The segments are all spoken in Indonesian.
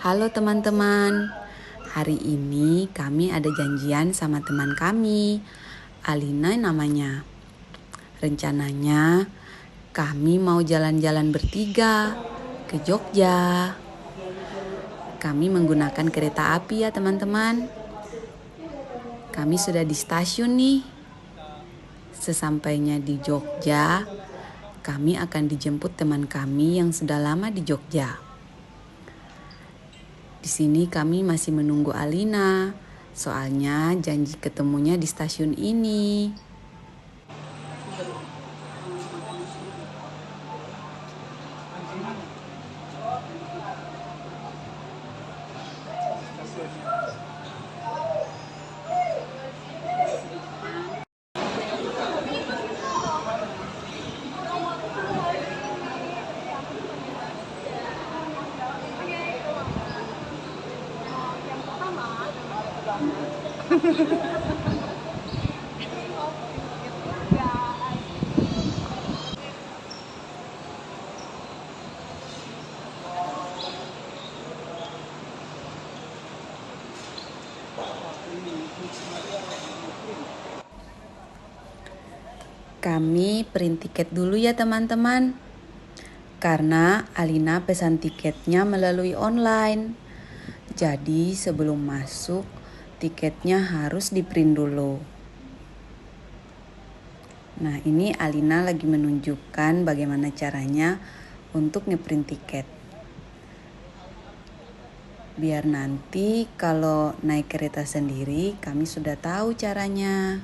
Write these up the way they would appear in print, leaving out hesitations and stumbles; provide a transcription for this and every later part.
Halo teman-teman, hari ini kami ada janjian sama teman kami, Alina namanya. Rencananya kami mau jalan-jalan bertiga ke Jogja. Kami menggunakan kereta api ya teman-teman. Kami sudah di stasiun nih. Sesampainya di Jogja, kami akan dijemput teman kami yang sudah lama di Jogja. Di sini kami masih menunggu Alina, soalnya janji ketemunya di stasiun ini. Kami print tiket dulu ya teman-teman, karena Alina pesan tiketnya melalui online. Jadi sebelum masuk, tiketnya harus di print dulu. Nah, ini Alina lagi menunjukkan bagaimana caranya untuk ngeprint tiket. Biar nanti kalau naik kereta sendiri, kami sudah tahu caranya.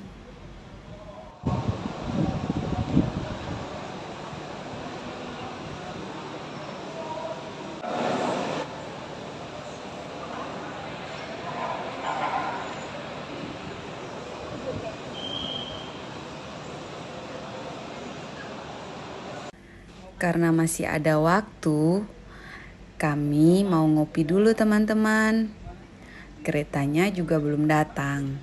Karena masih ada waktu, kami mau ngopi dulu teman-teman. Keretanya juga belum datang.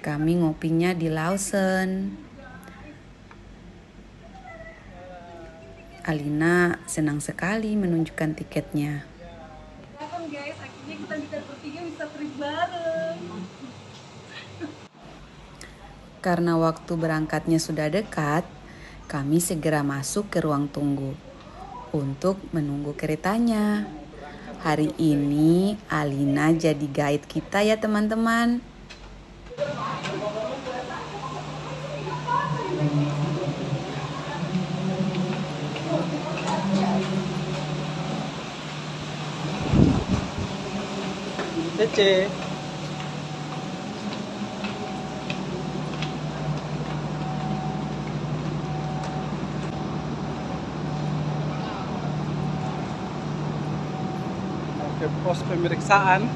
Kami ngopinya di Lawson. Alina senang sekali menunjukkan tiketnya. Guys, akhirnya kita bertiga bisa trip bareng. Karena waktu berangkatnya sudah dekat, kami segera masuk ke ruang tunggu untuk menunggu keretanya. Hari ini Alina jadi guide kita ya teman-teman. Cece. Oke, pos pemeriksaan.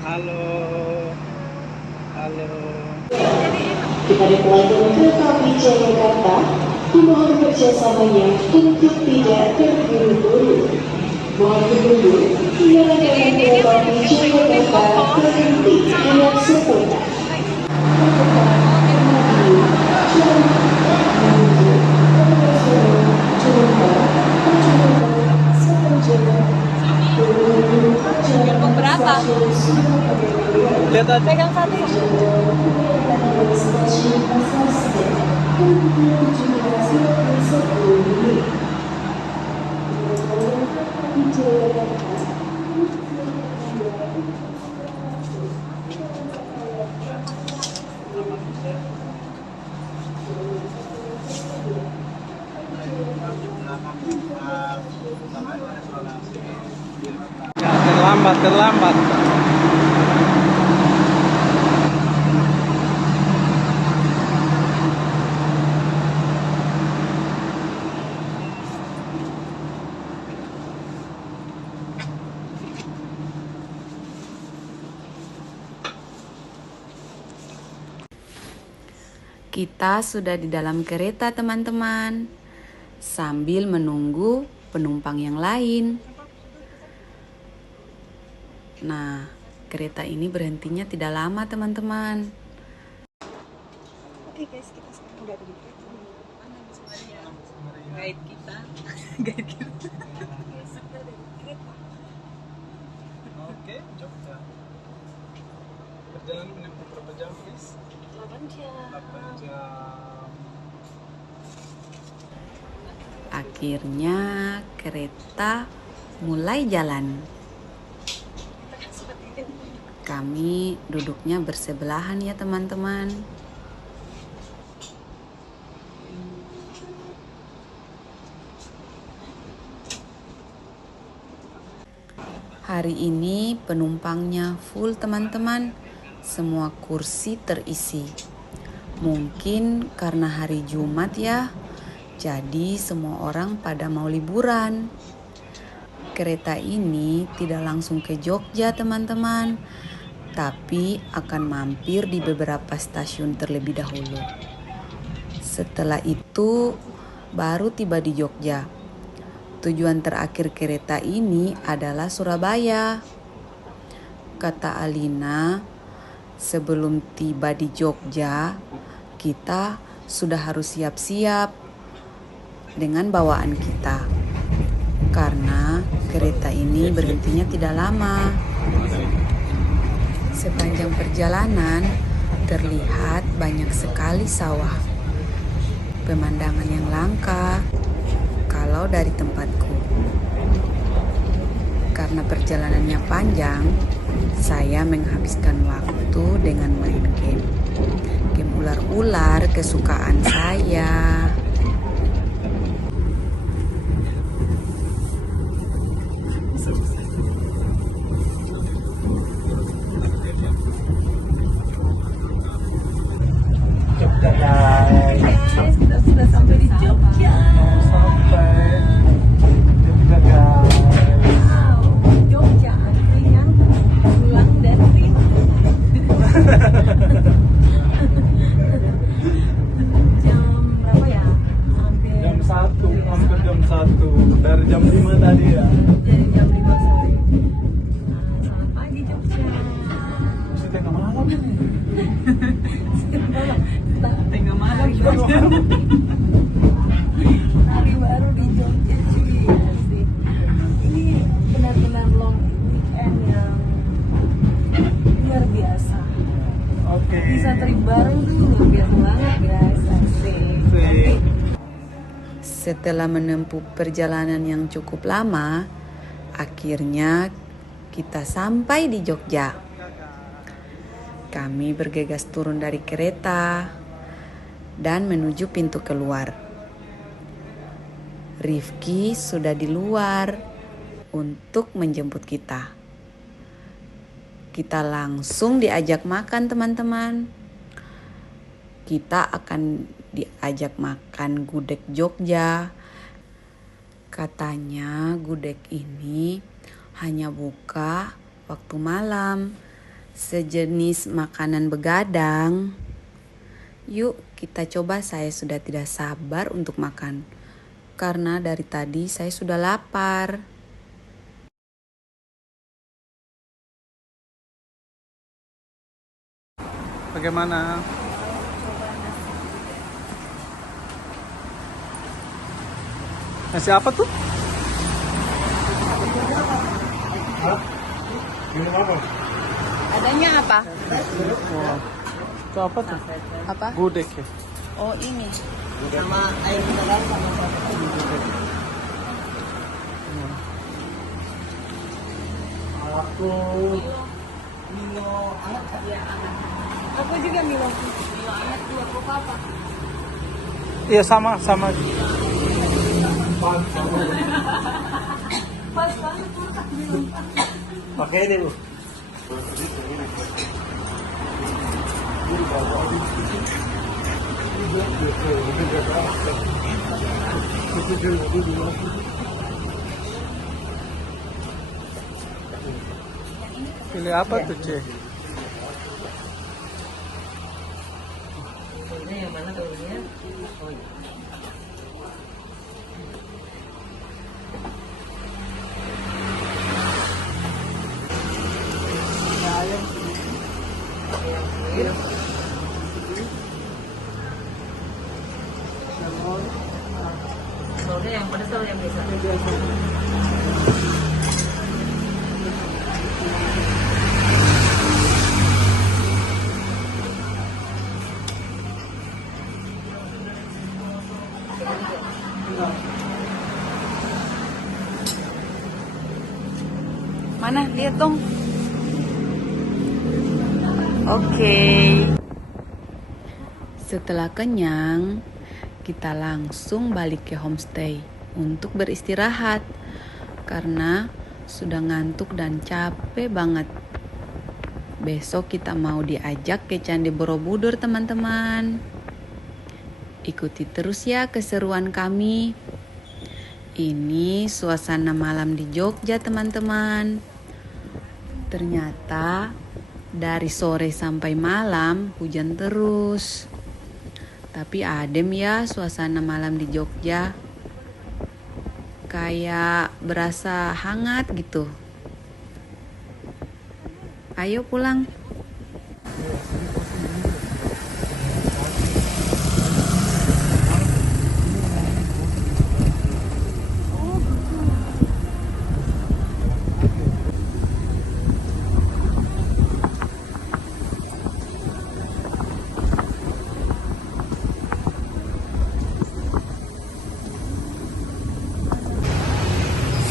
Halo. Halo. Kepada pelanggan kereta api Jakarta, dimohon kerjasamanya untuk tidak terburu-buru. Mohon menunggu hingga rangkaian kereta api Jakarta berhenti dengan sempurna. Berapa? Lihat aja. Pegang satu. Ya, terlambat. Kita sudah di dalam kereta teman-teman, sambil menunggu penumpang yang lain. Nah, kereta ini berhentinya tidak lama teman-teman. Oke guys, kita sekarang udah ada di kereta. Mana Miss Maria? Guide kita. Guide kita. Guys, kita ada di kereta. Oke, Jogja. Perjalanan menempuh berapa jam, guys? 8 jam. 8 jam. Akhirnya kereta mulai jalan. Kami duduknya bersebelahan ya teman-teman. Hari ini penumpangnya full teman-teman. Semua kursi terisi. Mungkin karena hari Jumat ya. Jadi semua orang pada mau liburan. Kereta ini tidak langsung ke Jogja teman-teman, tapi akan mampir di beberapa stasiun terlebih dahulu. Setelah itu baru tiba di Jogja. Tujuan terakhir kereta ini adalah Surabaya. Kata Alina, sebelum tiba di Jogja, kita sudah harus siap-siap dengan bawaan kita, karena kereta ini berhentinya tidak lama. Sepanjang perjalanan terlihat banyak sekali sawah, pemandangan yang langka kalau dari tempatku. Karena perjalanannya panjang, saya menghabiskan waktu dengan main game ular-ular kesukaan saya. Guys, kita sudah sampai di Jogja. Sampai Jogja, guys. Wow, Jogja artinya pulang dari jam berapa ya? Jam 1, hampir jam 1. Dari jam 5 tadi ya. Jadi jam 5 sore. Selamat pagi Jogja. Masih tengah malam ini. Tengah malam Jogja. Hari baru di Jogja cuy. Asik. Ini benar-benar long weekend yang luar biasa. Oke. Bisa trip bareng tuh luar biasa banget guys. Asik. Setelah menempuh perjalanan yang cukup lama, akhirnya kita sampai di Jogja. Kami bergegas turun dari kereta dan menuju pintu keluar. Rifki sudah di luar untuk menjemput kita. Kita langsung diajak makan teman-teman. Kita akan diajak makan gudeg Jogja. Katanya gudeg ini hanya buka waktu malam, sejenis makanan begadang. Yuk kita coba, saya sudah tidak sabar untuk makan. Karena dari tadi saya sudah lapar. Bagaimana? Nasi apa tuh? Hah? Minum apa? Adanya apa? Wah. Itu apa tuh? Apa? Gudeg ya? Oh ini. Sama air mineral sama satu. Aku Milo anget ya anget. Aku juga Milo anget dua kopi apa? iya sama. Pas banget tuh Milo. Pakai ini bu. Pilih apa tuh, Cek? Ini yang mana atau yang biasa? Yang biasa. Mana? Lihat dong. Oke. Setelah kenyang, kita langsung balik ke homestay untuk beristirahat karena sudah ngantuk dan capek banget. Besok kita mau diajak ke Candi Borobudur, teman-teman. Ikuti terus ya keseruan kami. Ini suasana malam di Jogja, teman-teman. Ternyata dari sore sampai malam hujan terus. Tapi adem ya suasana malam di Jogja. Kayak berasa hangat gitu. Ayo pulang.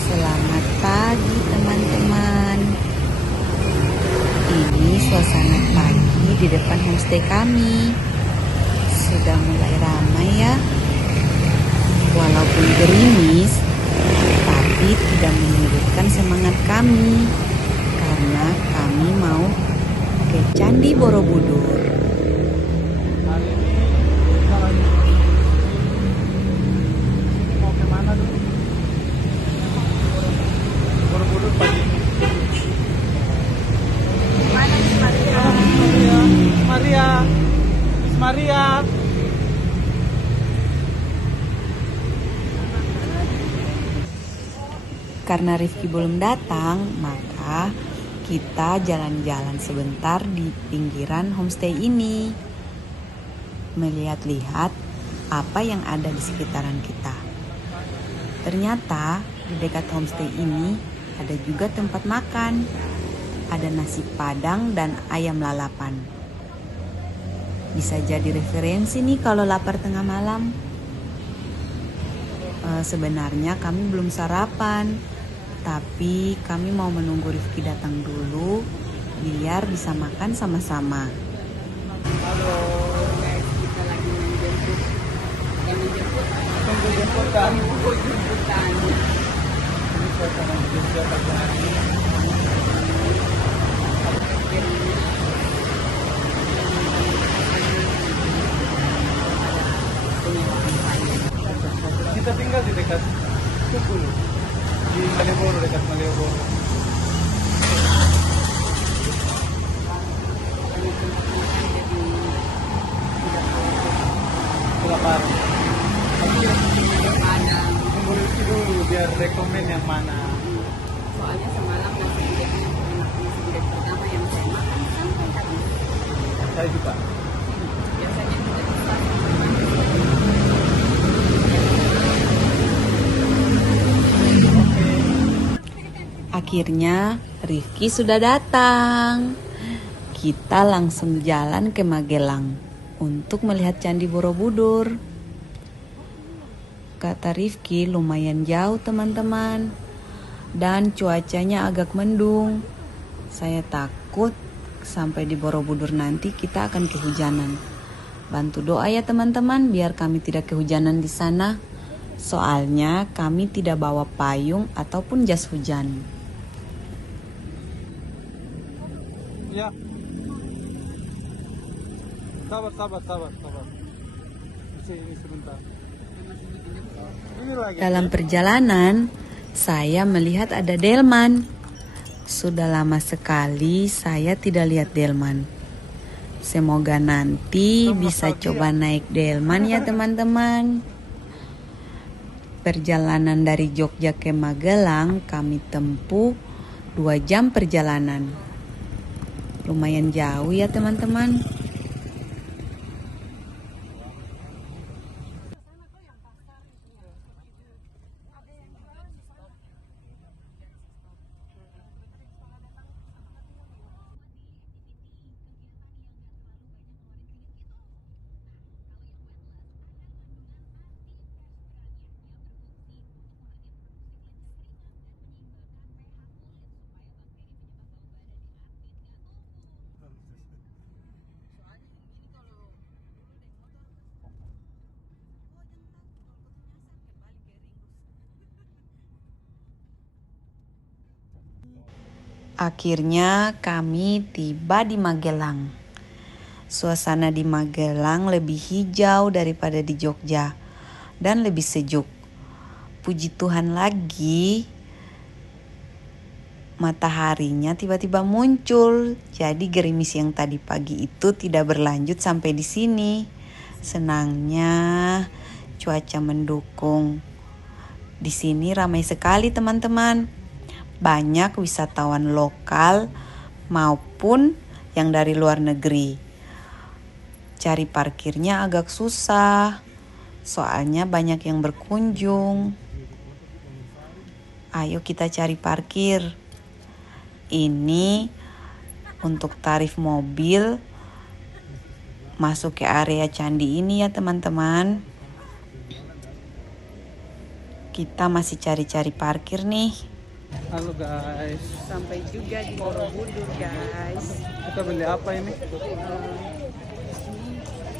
Selamat pagi teman-teman. Ini suasana pagi di depan homestay kami. Sudah mulai ramai ya. Walaupun gerimis, tapi tidak menyurutkan semangat kami. Karena kami mau ke Candi Borobudur. Hari ini kita lagi mau ke mana dulu? Borobudur pagi ini. Mana Miss Maria? Maria, Miss Maria. Karena Rifki belum datang, maka kita jalan-jalan sebentar di pinggiran homestay ini. Melihat-lihat apa yang ada di sekitaran kita. Ternyata di dekat homestay ini ada juga tempat makan. Ada nasi padang dan ayam lalapan. Bisa jadi referensi nih kalau lapar tengah malam. Sebenarnya kami belum sarapan, tapi kami mau menunggu Rifki datang dulu biar bisa makan sama-sama. Halo. Guys, kita lagi menjemput. Bukan menjemput, Tunggu jemputan. tunggu jemputan. Ini suasana di Jogja pagi hari ini. Kita tinggal di dekat Tukul, di Malioboro, dekat Malioboro. Kelaparan. Padang. Tunggu Rizky dulu biar rekomen yang mana. Soalnya semalam nasi gudeg pertama yang saya makan sampai habis. Saya juga. Biasanya kita bisa Akhirnya Rifki sudah datang. Kita langsung jalan ke Magelang untuk melihat Candi Borobudur. Kata Rifki lumayan jauh teman-teman. Dan cuacanya agak mendung. Saya takut sampai di Borobudur nanti kita akan kehujanan. Bantu doa ya teman-teman biar kami tidak kehujanan di sana. Soalnya kami tidak bawa payung ataupun jas hujan. Ya. Sabar. Ini sebentar. Ini lagi. Dalam perjalanan, saya melihat ada delman. Sudah lama sekali saya tidak lihat delman. Semoga nanti bisa coba naik delman ya teman-teman. Perjalanan dari Jogja ke Magelang kami tempuh 2 jam perjalanan. Lumayan jauh ya teman-teman. Akhirnya kami tiba di Magelang. Suasana di Magelang lebih hijau daripada di Jogja dan lebih sejuk. Puji Tuhan lagi, mataharinya tiba-tiba muncul. Jadi gerimis yang tadi pagi itu tidak berlanjut sampai di sini. Senangnya cuaca mendukung. Di sini ramai sekali teman-teman. Banyak wisatawan lokal maupun yang dari luar negeri. Cari parkirnya agak susah, soalnya banyak yang berkunjung. Ayo kita cari parkir. Ini untuk tarif mobil masuk ke area candi ini ya teman-teman. Kita masih cari-cari parkir nih. Halo guys, Sampai juga di Borobudur guys. kita beli apa ini?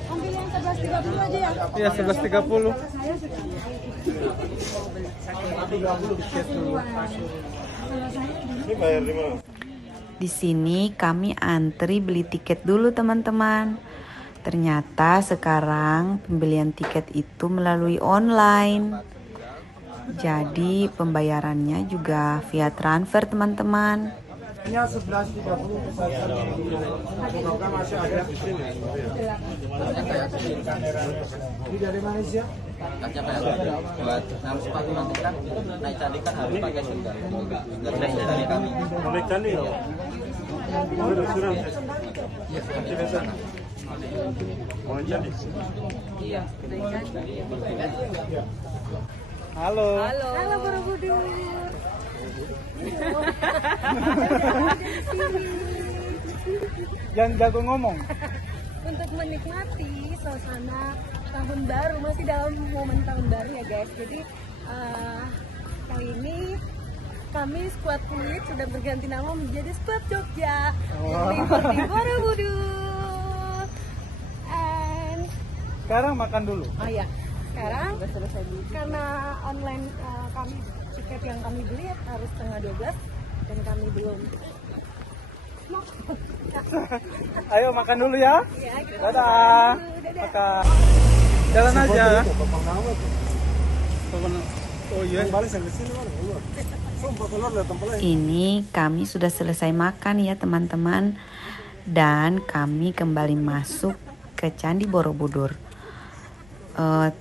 Ambil yang 11.30 aja ya. Iya 11.30. Tiket dulu. Di sini kami antri beli tiket dulu teman-teman. Ternyata sekarang pembelian tiket itu melalui online. Jadi pembayarannya juga via transfer teman-teman. Nya 11.30 masih ada di sini. Ini dari Malaysia? Buat harus sepatu nanti kan naik candi kan harus pakai sendal. Dari kami. Naik candi ya? Sudah sudah. Mau candi? Iya, Halo. Halo Borobudur. Jangan jago ngomong. Untuk menikmati suasana tahun baru, masih dalam momen tahun baru ya guys. Jadi kali ini kami Squad Kulit sudah berganti nama menjadi Squad Jogja. Libur di Borobudur. And Sekarang makan dulu. oh ya, sekarang karena online kami tiket yang kami beli harus setengah 12 dan kami belum. Ayo makan dulu ya. Ya, kita Dadah. Dadah. Makan. Jalan aja. Oh iya. Ini kami sudah selesai makan ya teman-teman. Dan kami kembali masuk ke Candi Borobudur.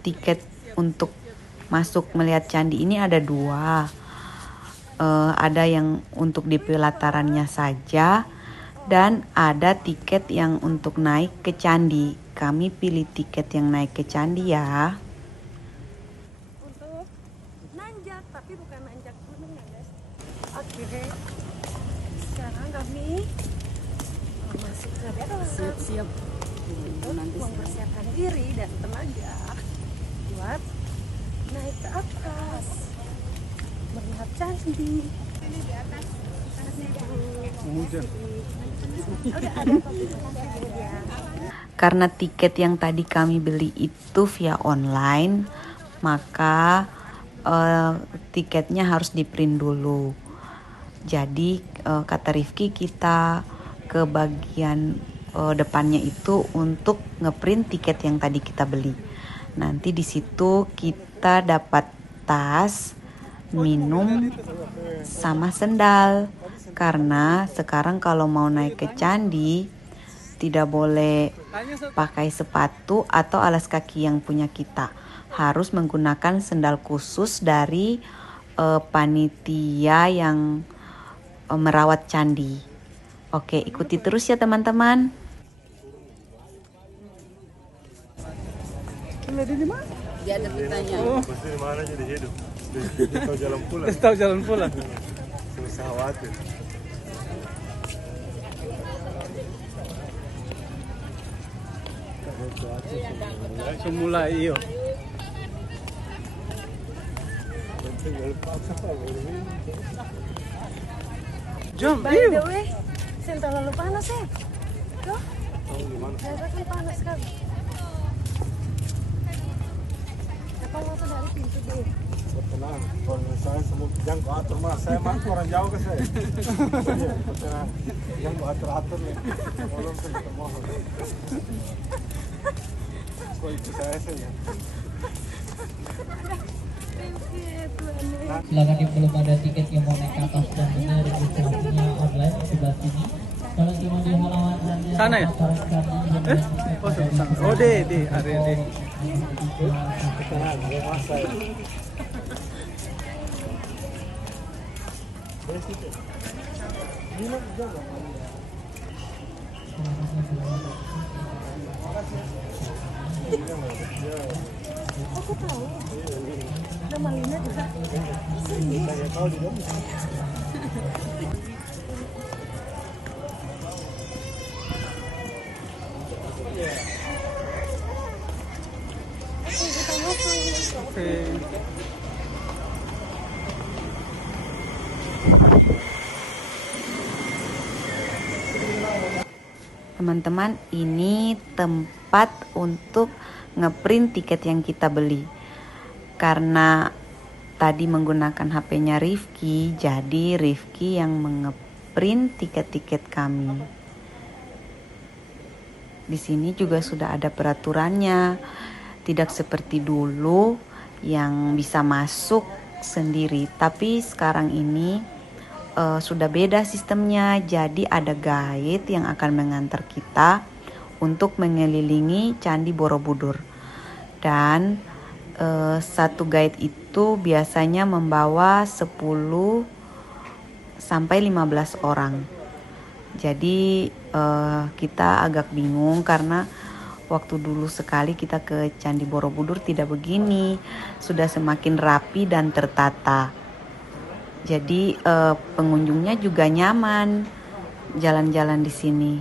Tiket untuk masuk melihat candi ini ada 2. Ada yang untuk di pelatarannya saja dan ada tiket yang untuk naik ke candi. Kami pilih tiket yang naik ke candi ya. Untuk nanjak, tapi bukan nanjak gunung ya guys. Oke, sekarang kami masuk ke dalam. Siap-siap. Untuk mempersiapkan diri dan tenaga buat naik ke atas melihat candi. Ini di atas. Hujan. Udah ada kopi ya. Karena tiket yang tadi kami beli itu via online, maka tiketnya harus di print dulu. Jadi kata Rifki kita ke bagian depannya itu untuk ngeprint tiket yang tadi kita beli. Nanti di situ kita dapat tas, minum, sama sendal. Karena sekarang kalau mau naik ke candi tidak boleh pakai sepatu atau alas kaki yang punya kita. Harus menggunakan sendal khusus dari panitia yang merawat candi. Oke, ikuti terus ya teman-teman. Di mana? Dia ada bertanya. Pasti di mana jadi hidup. Dia tahu jalan pulang. Tahu jalan pulang. Susah khawatir. Semula iyo. Jom, By the way, sen terlalu panas ya. Tuh, biasa kan panas sekali. Apa langsung dari pintu deh. Tenang, kalau saya semua jangan kau atur mas, saya mah orang jauh ke saya. Iya, tenang, jangan kau atur nih. Tolong saya kita mohon. Kau ikut saya saja. Silakan yang belum ada tiketnya mau naik ke atas dan benar registrasinya online di sebelah sini. Kalau cuma di halaman Sana ya? Oh di area di. Tenang, ya mas saya. Aku tahu. Nama Lina juga. Teman-teman, ini tempat untuk ngeprint tiket yang kita beli. Karena tadi menggunakan HP-nya Rifki, jadi Rifki yang mengeprint tiket-tiket kami. Di sini juga sudah ada peraturannya, tidak seperti dulu yang bisa masuk sendiri, tapi sekarang ini sudah beda sistemnya. Jadi ada guide yang akan mengantar kita untuk mengelilingi Candi Borobudur, dan satu guide itu biasanya membawa 10 sampai 15 orang. Jadi kita agak bingung karena waktu dulu sekali kita ke Candi Borobudur tidak begini, sudah semakin rapi dan tertata. Jadi pengunjungnya juga nyaman jalan-jalan di sini.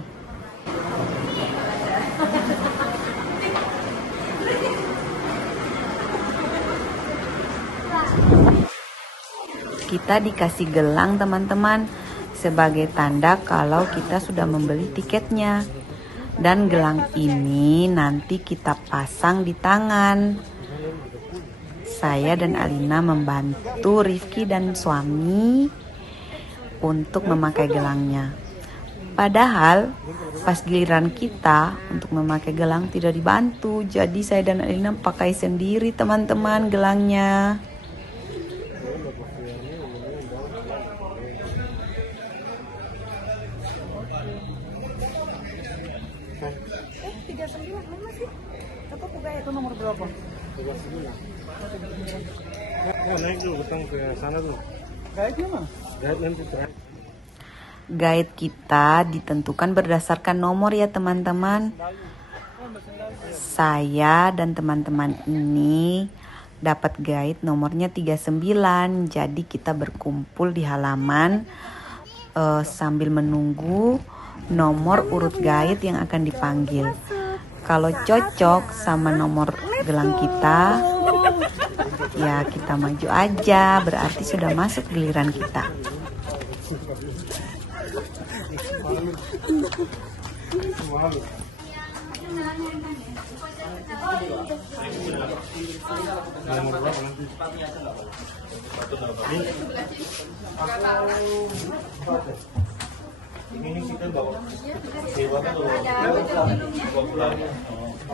Kita dikasih gelang teman-teman sebagai tanda kalau kita sudah membeli tiketnya. Dan gelang ini nanti kita pasang di tangan. Saya dan Alina membantu Rifki dan suami untuk memakai gelangnya. Padahal pas giliran kita untuk memakai gelang tidak dibantu. Jadi saya dan Alina pakai sendiri teman-teman gelangnya. Itu nomor berapa? Oh, naik dulu, utang ke sana dulu. Guide-nya mana? Guide nanti terakhir. Guide kita ditentukan berdasarkan nomor ya teman-teman. Saya dan teman-teman ini dapat guide nomornya 39. Jadi kita berkumpul di halaman sambil menunggu nomor urut guide yang akan dipanggil. Kalau cocok sama nomor gelang kita, ya kita maju aja, berarti sudah masuk giliran kita.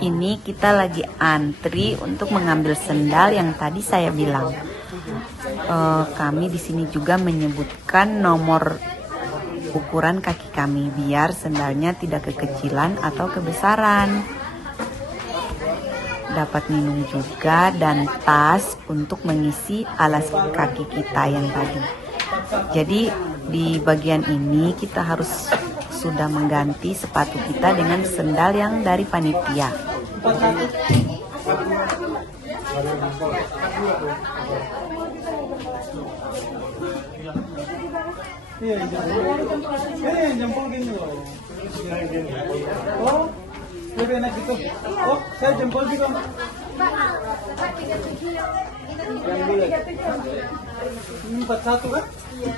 Ini kita lagi antri untuk mengambil sendal yang tadi saya bilang. Kami di sini juga menyebutkan nomor ukuran kaki kami biar sendalnya tidak kekecilan atau kebesaran. Dapat minum juga dan tas untuk mengisi alas kaki kita yang tadi. Jadi di bagian ini kita harus sudah mengganti sepatu kita dengan sendal yang dari panitia. Iya, jempol gini loh. Oh, lebih enak gitu. Oh, saya jempol juga. Ini 41 kan? Iya.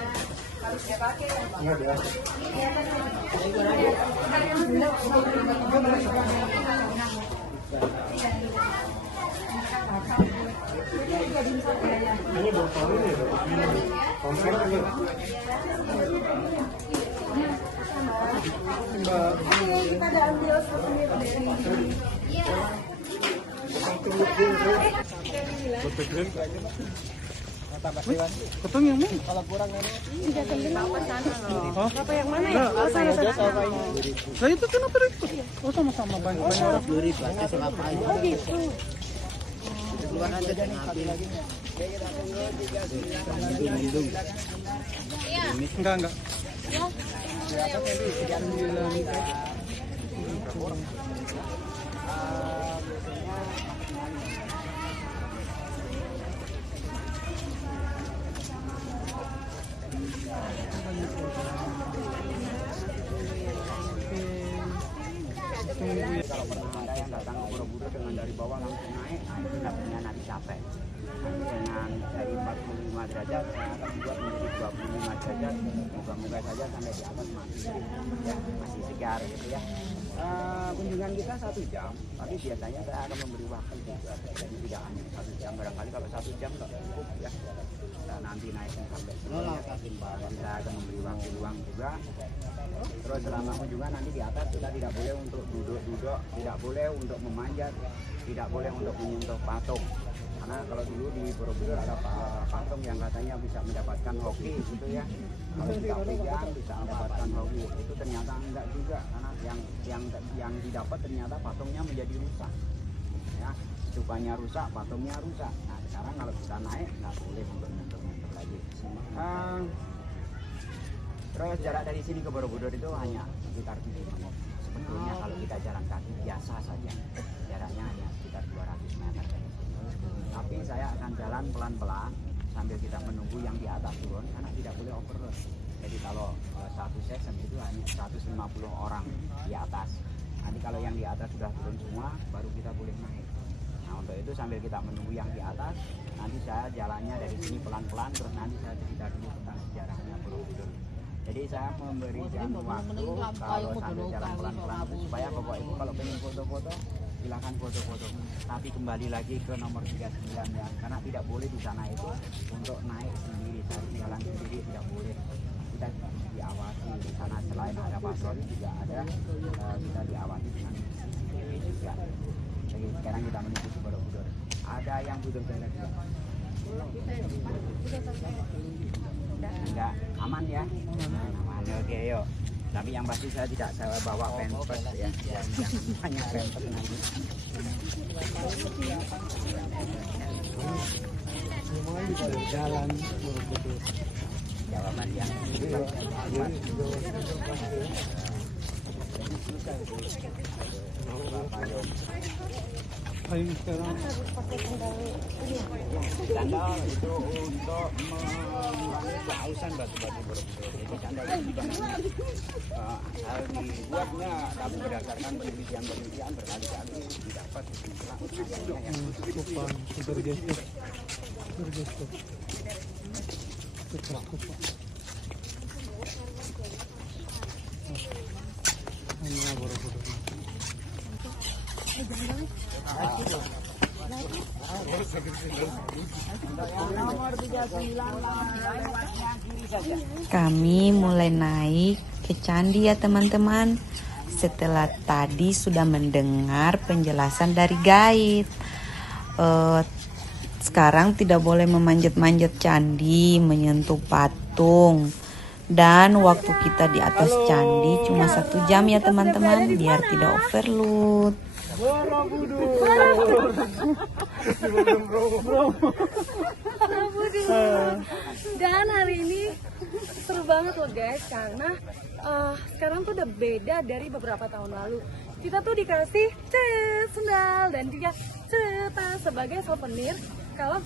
Jadiin satu ya. Ini baru tahun ini ya, dapat ini. Konsep ini. Mbak, Oke, kita ada ambil souvenir dari Ketong yang mana? apa yang mana ya? Oh, sana. Nah itu kenapa itu? Oh sama-sama banyak orang. Oh gitu. Enggak. Kalau pernah ada yang datang ke Borobudur dengan dari bawah langsung naik, nah itu namanya nanti capek. Nanti dengan dari 45 derajat, saya akan buat menjadi 25 derajat. Moga-moga saja sampai di atas masih segar gitu ya. Kunjungan kita 1 jam, tapi biasanya saya akan memberi waktu juga. Jadi tidak hanya 1 jam, barangkali kalau 1 jam nggak cukup ya. Dan nanti naiknya sampai jadi saya akan memberi waktu luang juga. Terus selama kunjungan nanti di atas kita tidak boleh untuk duduk-duduk, tidak boleh untuk memanjat, tidak boleh untuk menyentuh patung. Karena kalau dulu di Borobudur ada patung yang katanya bisa mendapatkan hoki gitu ya. Kalau kita pegang bisa mendapatkan hoki, itu ternyata enggak juga, karena yang didapat ternyata patungnya menjadi rusak. Ya, stupanya rusak, patungnya rusak. Nah sekarang kalau kita naik nggak boleh untuk menyentuh lagi. Terus jarak dari sini ke Borobudur itu hanya sekitar 7 menit. Sebetulnya kalau kita jalan kaki biasa saja, jaraknya hanya sekitar 200 meter dari sini. Tapi saya akan jalan pelan-pelan sambil kita menunggu yang di atas turun, karena tidak boleh overload. Jadi kalau satu section itu hanya 150 orang di atas. Nanti kalau yang di atas sudah turun semua, baru kita boleh naik. Nah untuk itu sambil kita menunggu yang di atas, nanti saya jalannya dari sini pelan-pelan, terus nanti saya cerita dulu tentang sejarahnya Borobudur. Jadi saya memberikan waktu kalau sambil jalan pelan-pelan itu supaya bapak ibu kalau pengen foto-foto silakan foto-foto. Tapi kembali lagi ke nomor 39 ya, karena tidak boleh di sana itu untuk naik sendiri, jalan sendiri tidak boleh. Kita diawasi di sana, selain ada patroli juga ada kita diawasi dengan CCTV juga. Jadi sekarang kita menuju ke Borobudur. Ada yang butuh jalan juga? Enggak, aman ya? Aman, oke yuk. Tapi yang pasti saya tidak bawa pampers ya, yang banyak pampers nanti. Jalan Borobudur. Jawaban ya. Ayo sekarang. Sandal itu untuk mengurangi kehausan batu-batu Borobudur. Jadi sandal itu dibuatnya, tapi berdasarkan penelitian berkali-kali didapat yang Kupang, super gestur. Hanya Borobudur. Kami mulai naik ke candi ya teman-teman. Setelah tadi sudah mendengar penjelasan dari guide. Sekarang tidak boleh memanjat-manjat candi, menyentuh patung. Dan waktu kita di atas candi cuma 1 jam ya teman-teman, biar tidak overload. Dan hari ini seru banget loh guys, karena sekarang tuh udah beda dari beberapa tahun lalu. Kita tuh dikasih sendal dan juga tas sebagai souvenir kalau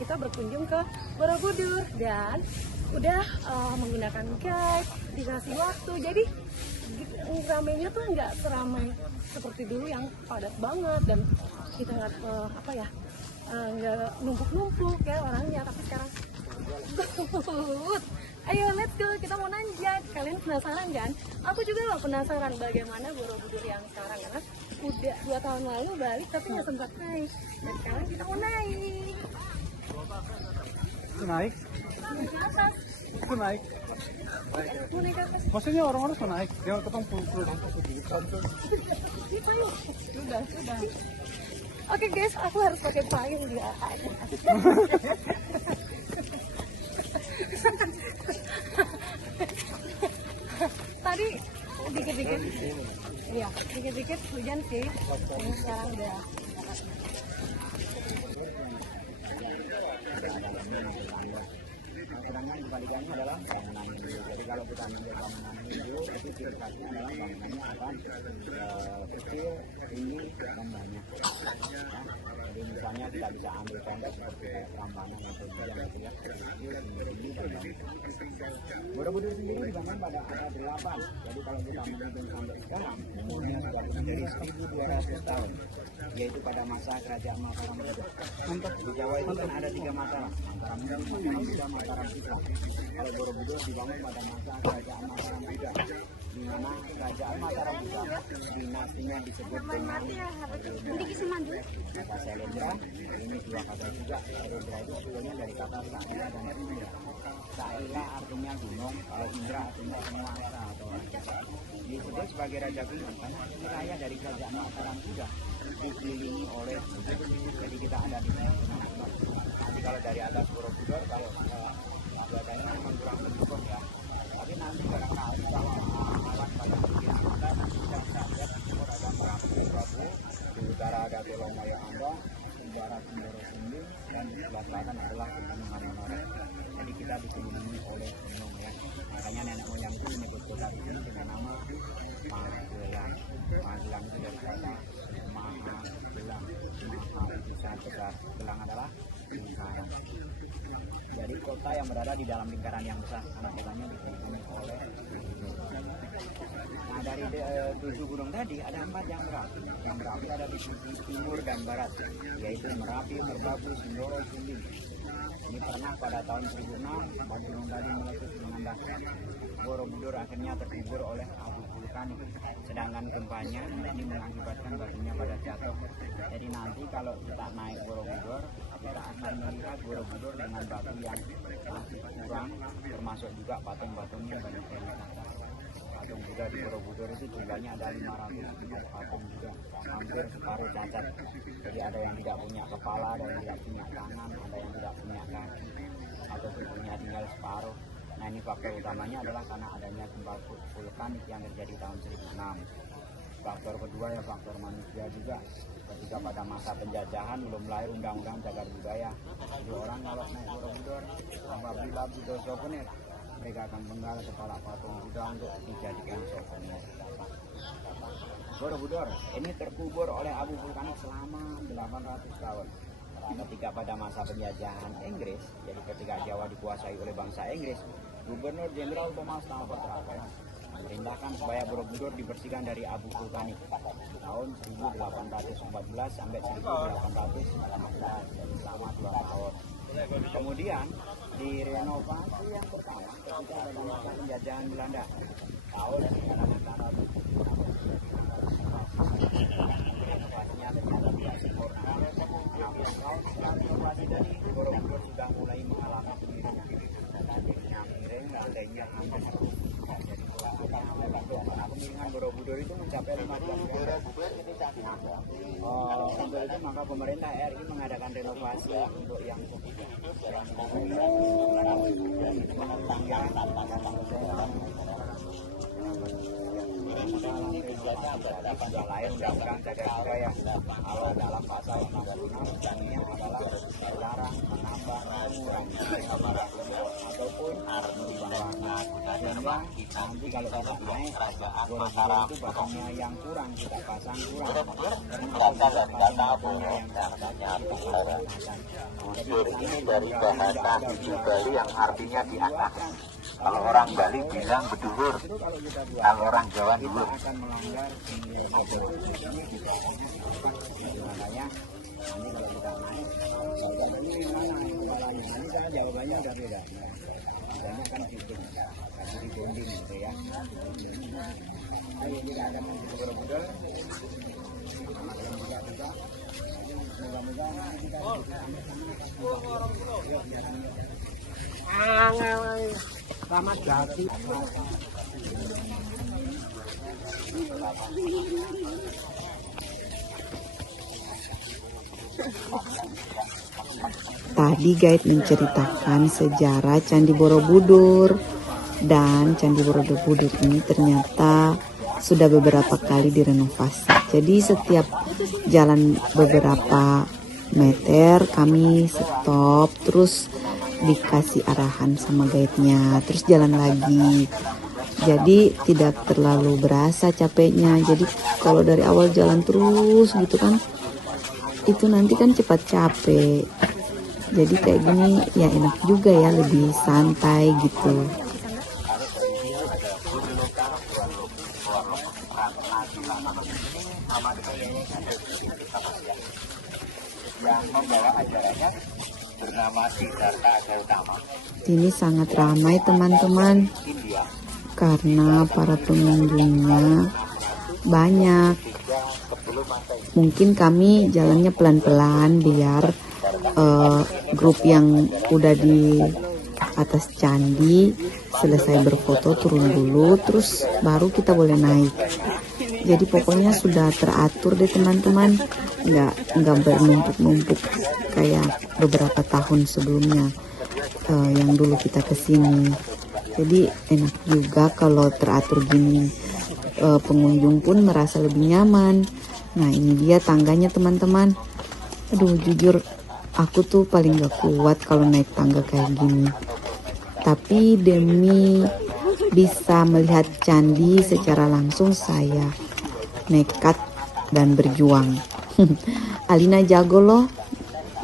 kita berkunjung ke Borobudur, dan udah menggunakan guide, dikasih waktu. Jadi ramainya tuh nggak seramai seperti dulu yang padat banget, dan kita nggak nggak numpuk-numpuk ya orangnya. Tapi sekarang Ayo let's go, kita mau nanjak. Kalian penasaran kan? Aku juga loh penasaran bagaimana Borobudur yang sekarang, karena udah 2 tahun lalu balik tapi nggak sempat naik. Dan sekarang kita mau naik. Itu naik? Naik ke atas. Itu naik. Mau naik ke atas. Maksudnya orang-orang sudah naik. Yang ketemu puluh Sudah. Oke guys, aku harus pakai payung dia. Tadi dikit-dikit, iya dikit-dikit hujan sih. Ini sekarang udah. Sedangkan kebalikannya adalah bangunan Hindu. Jadi kalau kita ambil bangunan Hindu, itu ciri khasnya adalah bangunannya akan kecil, tinggi, dan banyak. Ya. Jadi misalnya kita bisa ambil contoh seperti Prambanan atau Pujan gitu ya. Tinggi dan banyak. Borobudur sendiri dibangun pada abad 8. Jadi kalau kita menghitung sampai sekarang, umurnya sudah lebih dari 1200 tahun. Yaitu pada masa kerajaan Mataram Buddha. Di Jawa itu kan ada 3 Mataram. Mataram Buddha, Mataram Buddha. Kalau Borobudur dibangun pada masa kerajaan Mataram Buddha, di mana kerajaan Mataram Buddha dinastinya disebut dengan kata Selendra. Ini 2 kata juga. Selendra itu sebetulnya dari kata Saila dan Indra. Saila artinya gunung, kalau Indra artinya penguasa atau raja. Disebut sebagai raja gunung karena wilayah dari kerajaan Mataram Buddha dikelilingi oleh bukit. Jadi kita ada di sini. Nanti kalau dari atas Borobudur, kalau agaknya memang kurang mendukung ya. Tapi nanti barangkali kalau awan pada bukit kita nanti kita bisa lihat di timur ada Merapi Babu, di utara ada Telomaya Anda, di barat Sindoro Sinding, dan di sebelah selatan adalah Pegunungan Menoreh. Jadi kita dikelilingi oleh gunung ya. Makanya nenek moyang itu menyebut kota ini dengan nama Magelang. Magelang itu dari kata Maha-Gelang. Maha itu sangat besar. Gelang adalah lingkaran. Jadi kota yang berada di dalam lingkaran yang besar. Karena kotanya dikelilingi oleh gunung. Nah dari 7 gunung tadi ada 4 yang berapi. Yang berapi ada di sisi timur dan barat, yaitu Merapi, Merbabu, Sindoro, Sinding. Ini pernah pada tahun 1006 gunung tadi meletus dengan dahsyat. Borobudur akhirnya terkubur oleh abu vulkanik. Sedangkan gempanya ini mengakibatkan batunya pada jatuh. Jadi nanti kalau kita naik Borobudur, kita akan melihat Borobudur dengan batu yang masih kurang, termasuk juga patung-patungnya banyak dari atas. Patung Buddha di Borobudur itu jumlahnya ada 500 patung juga, hampir separuh cacat. Jadi ada yang tidak punya kepala, ada yang tidak punya tangan, ada yang tidak punya kaki, atau punya tinggal separuh. Nah ini faktor utamanya adalah karena adanya gempa vulkanik yang terjadi tahun 1006. Faktor kedua ya faktor manusia juga. Ketika pada masa penjajahan belum lahir undang-undang cagar budaya, jadi orang kalau naik Borobudur apabila Buddha souvenir, mereka akan menggal kepala patung Buddha untuk dijadikan souvenir. Borobudur ini terkubur oleh abu vulkanik selama 800 tahun. Ketika pada masa penjajahan Inggris, jadi ketika Jawa dikuasai oleh bangsa Inggris, Gubernur Jenderal Thomas Stafford memerintahkan supaya Borobudur dibersihkan dari abu vulkanik tahun 1814 sampai 1815, jadi selama 2 tahun. Kemudian direnovasi yang pertama ketika ada masa penjajahan Belanda tahun 1800. Renovasinya ternyata tidak sempurna. Tahun setelah renovasi tadi Borobudur sudah mulai mengalami kemiringan. Tadinya miring, lantainya hampir kemiringan Borobudur itu mencapai 15 meter. Untuk itu maka pemerintah RI mengadakan renovasi untuk yang lain undang-undang cagar budaya. Kalau dalam pasal 66 adalah dilarang menambah, mengurangi ataupun menambah. Sehingga nanti kalau kita naik Borobudur itu batangnya yang kurang kita pasang kurang. Unsur ini dari bahasa Hindu Bali yang artinya di atas. Kalau orang Bali bilang beduhur, kalau orang Jawa dulur. Akan melanggar makanya nanti kalau kita naik jawabannya yang mana kepalanya, ini kan jawabannya udah beda. banyak kan gitu kasih di bonding gitu ya. Jadi kita akan menuju ke Borobudur. Moga-moga nanti kita selamat jati. Tadi guide menceritakan sejarah Candi Borobudur, dan Candi Borobudur ini ternyata sudah beberapa kali direnovasi. Jadi setiap jalan beberapa meter kami stop, terus dikasih arahan sama guide-nya, terus jalan lagi. Jadi tidak terlalu berasa capeknya. Jadi kalau dari awal jalan terus gitu kan, itu nanti kan cepat capek. Jadi kayak gini ya enak juga ya, lebih santai gitu. Yang membawa acaranya bernama Siddhartha Gautama. Ini sangat ramai teman-teman, karena para pengunjungnya banyak. Mungkin kami jalannya pelan-pelan biar grup yang udah di atas candi selesai berfoto turun dulu, terus baru kita boleh naik. Jadi pokoknya sudah teratur deh teman-teman, nggak bernumpuk-numpuk kayak beberapa tahun sebelumnya yang dulu kita kesini. Jadi enak juga kalau teratur gini, pengunjung pun merasa lebih nyaman. Nah ini dia tangganya teman-teman. Aduh jujur aku tuh paling gak kuat kalau naik tangga kayak gini. Tapi demi bisa melihat candi secara langsung saya nekat dan berjuang. Alina jago loh,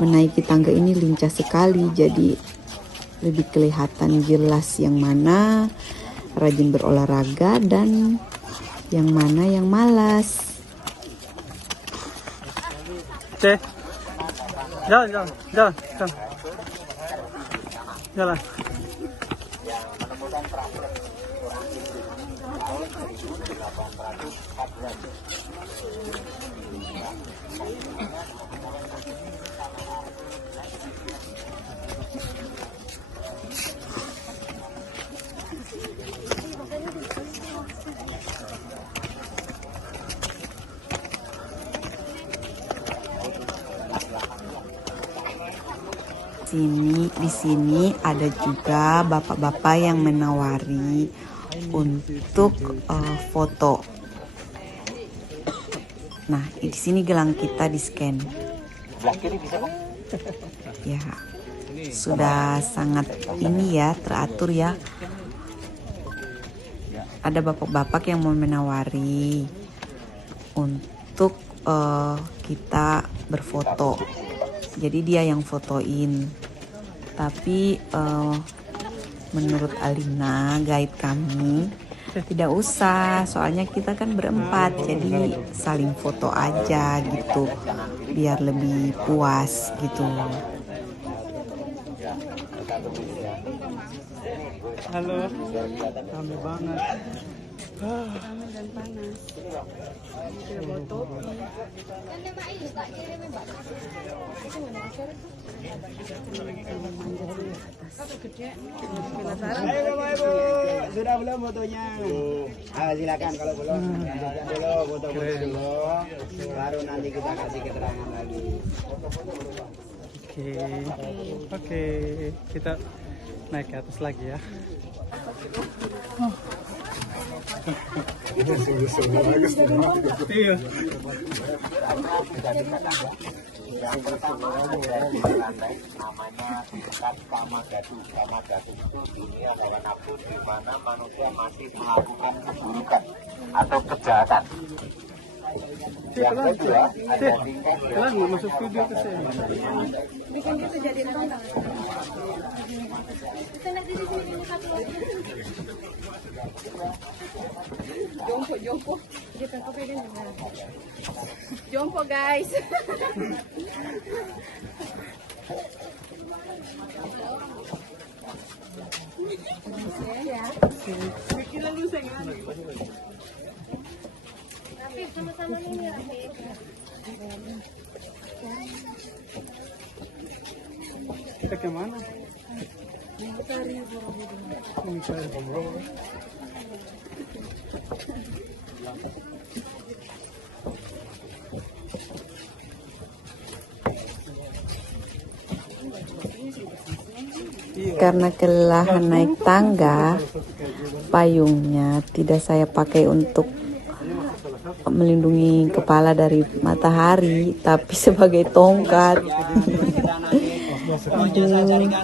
menaiki tangga ini lincah sekali, jadi lebih kelihatan jelas yang mana rajin berolahraga dan yang mana yang malas. Jalan. Di sini ada juga bapak-bapak yang menawari untuk foto. Nah, di sini gelang kita di scan. Ya, sudah sangat ini ya, teratur ya. Ada bapak-bapak yang mau menawari untuk kita berfoto. Jadi dia yang fotoin. Tapi menurut Alina, guide kami, tidak usah, soalnya kita kan berempat, jadi saling foto aja gitu, biar lebih puas gitu. Halo, rame banget. Rame dan panas. Sudah foto. Ayo Bapak Ibu, sudah belum fotonya? Silakan kalau belum, dulu foto-foto dulu, baru nanti kita kasih keterangan lagi. Oke, kita naik ke atas lagi ya. Iya. Yang pertama ada di lantai namanya tingkat Kamagadu. Kamagadu itu dunia bawah nafsu di mana manusia masih melakukan keburukan atau kejahatan. Yang kedua ada tingkat Kalian mau masuk studio ke sini? Bikin gitu jadi tonton. Kita nanti di sini satu lagi. Jompo. Kita kopi ini. Jompo guys. Ya. Pikiran lu sayang. Tapi sama-sama nih Rafif. Kita kemana? Mencari Borobudur. Karena kelelahan naik tangga, payungnya tidak saya pakai untuk melindungi kepala dari matahari, tapi sebagai tongkat. Aduh,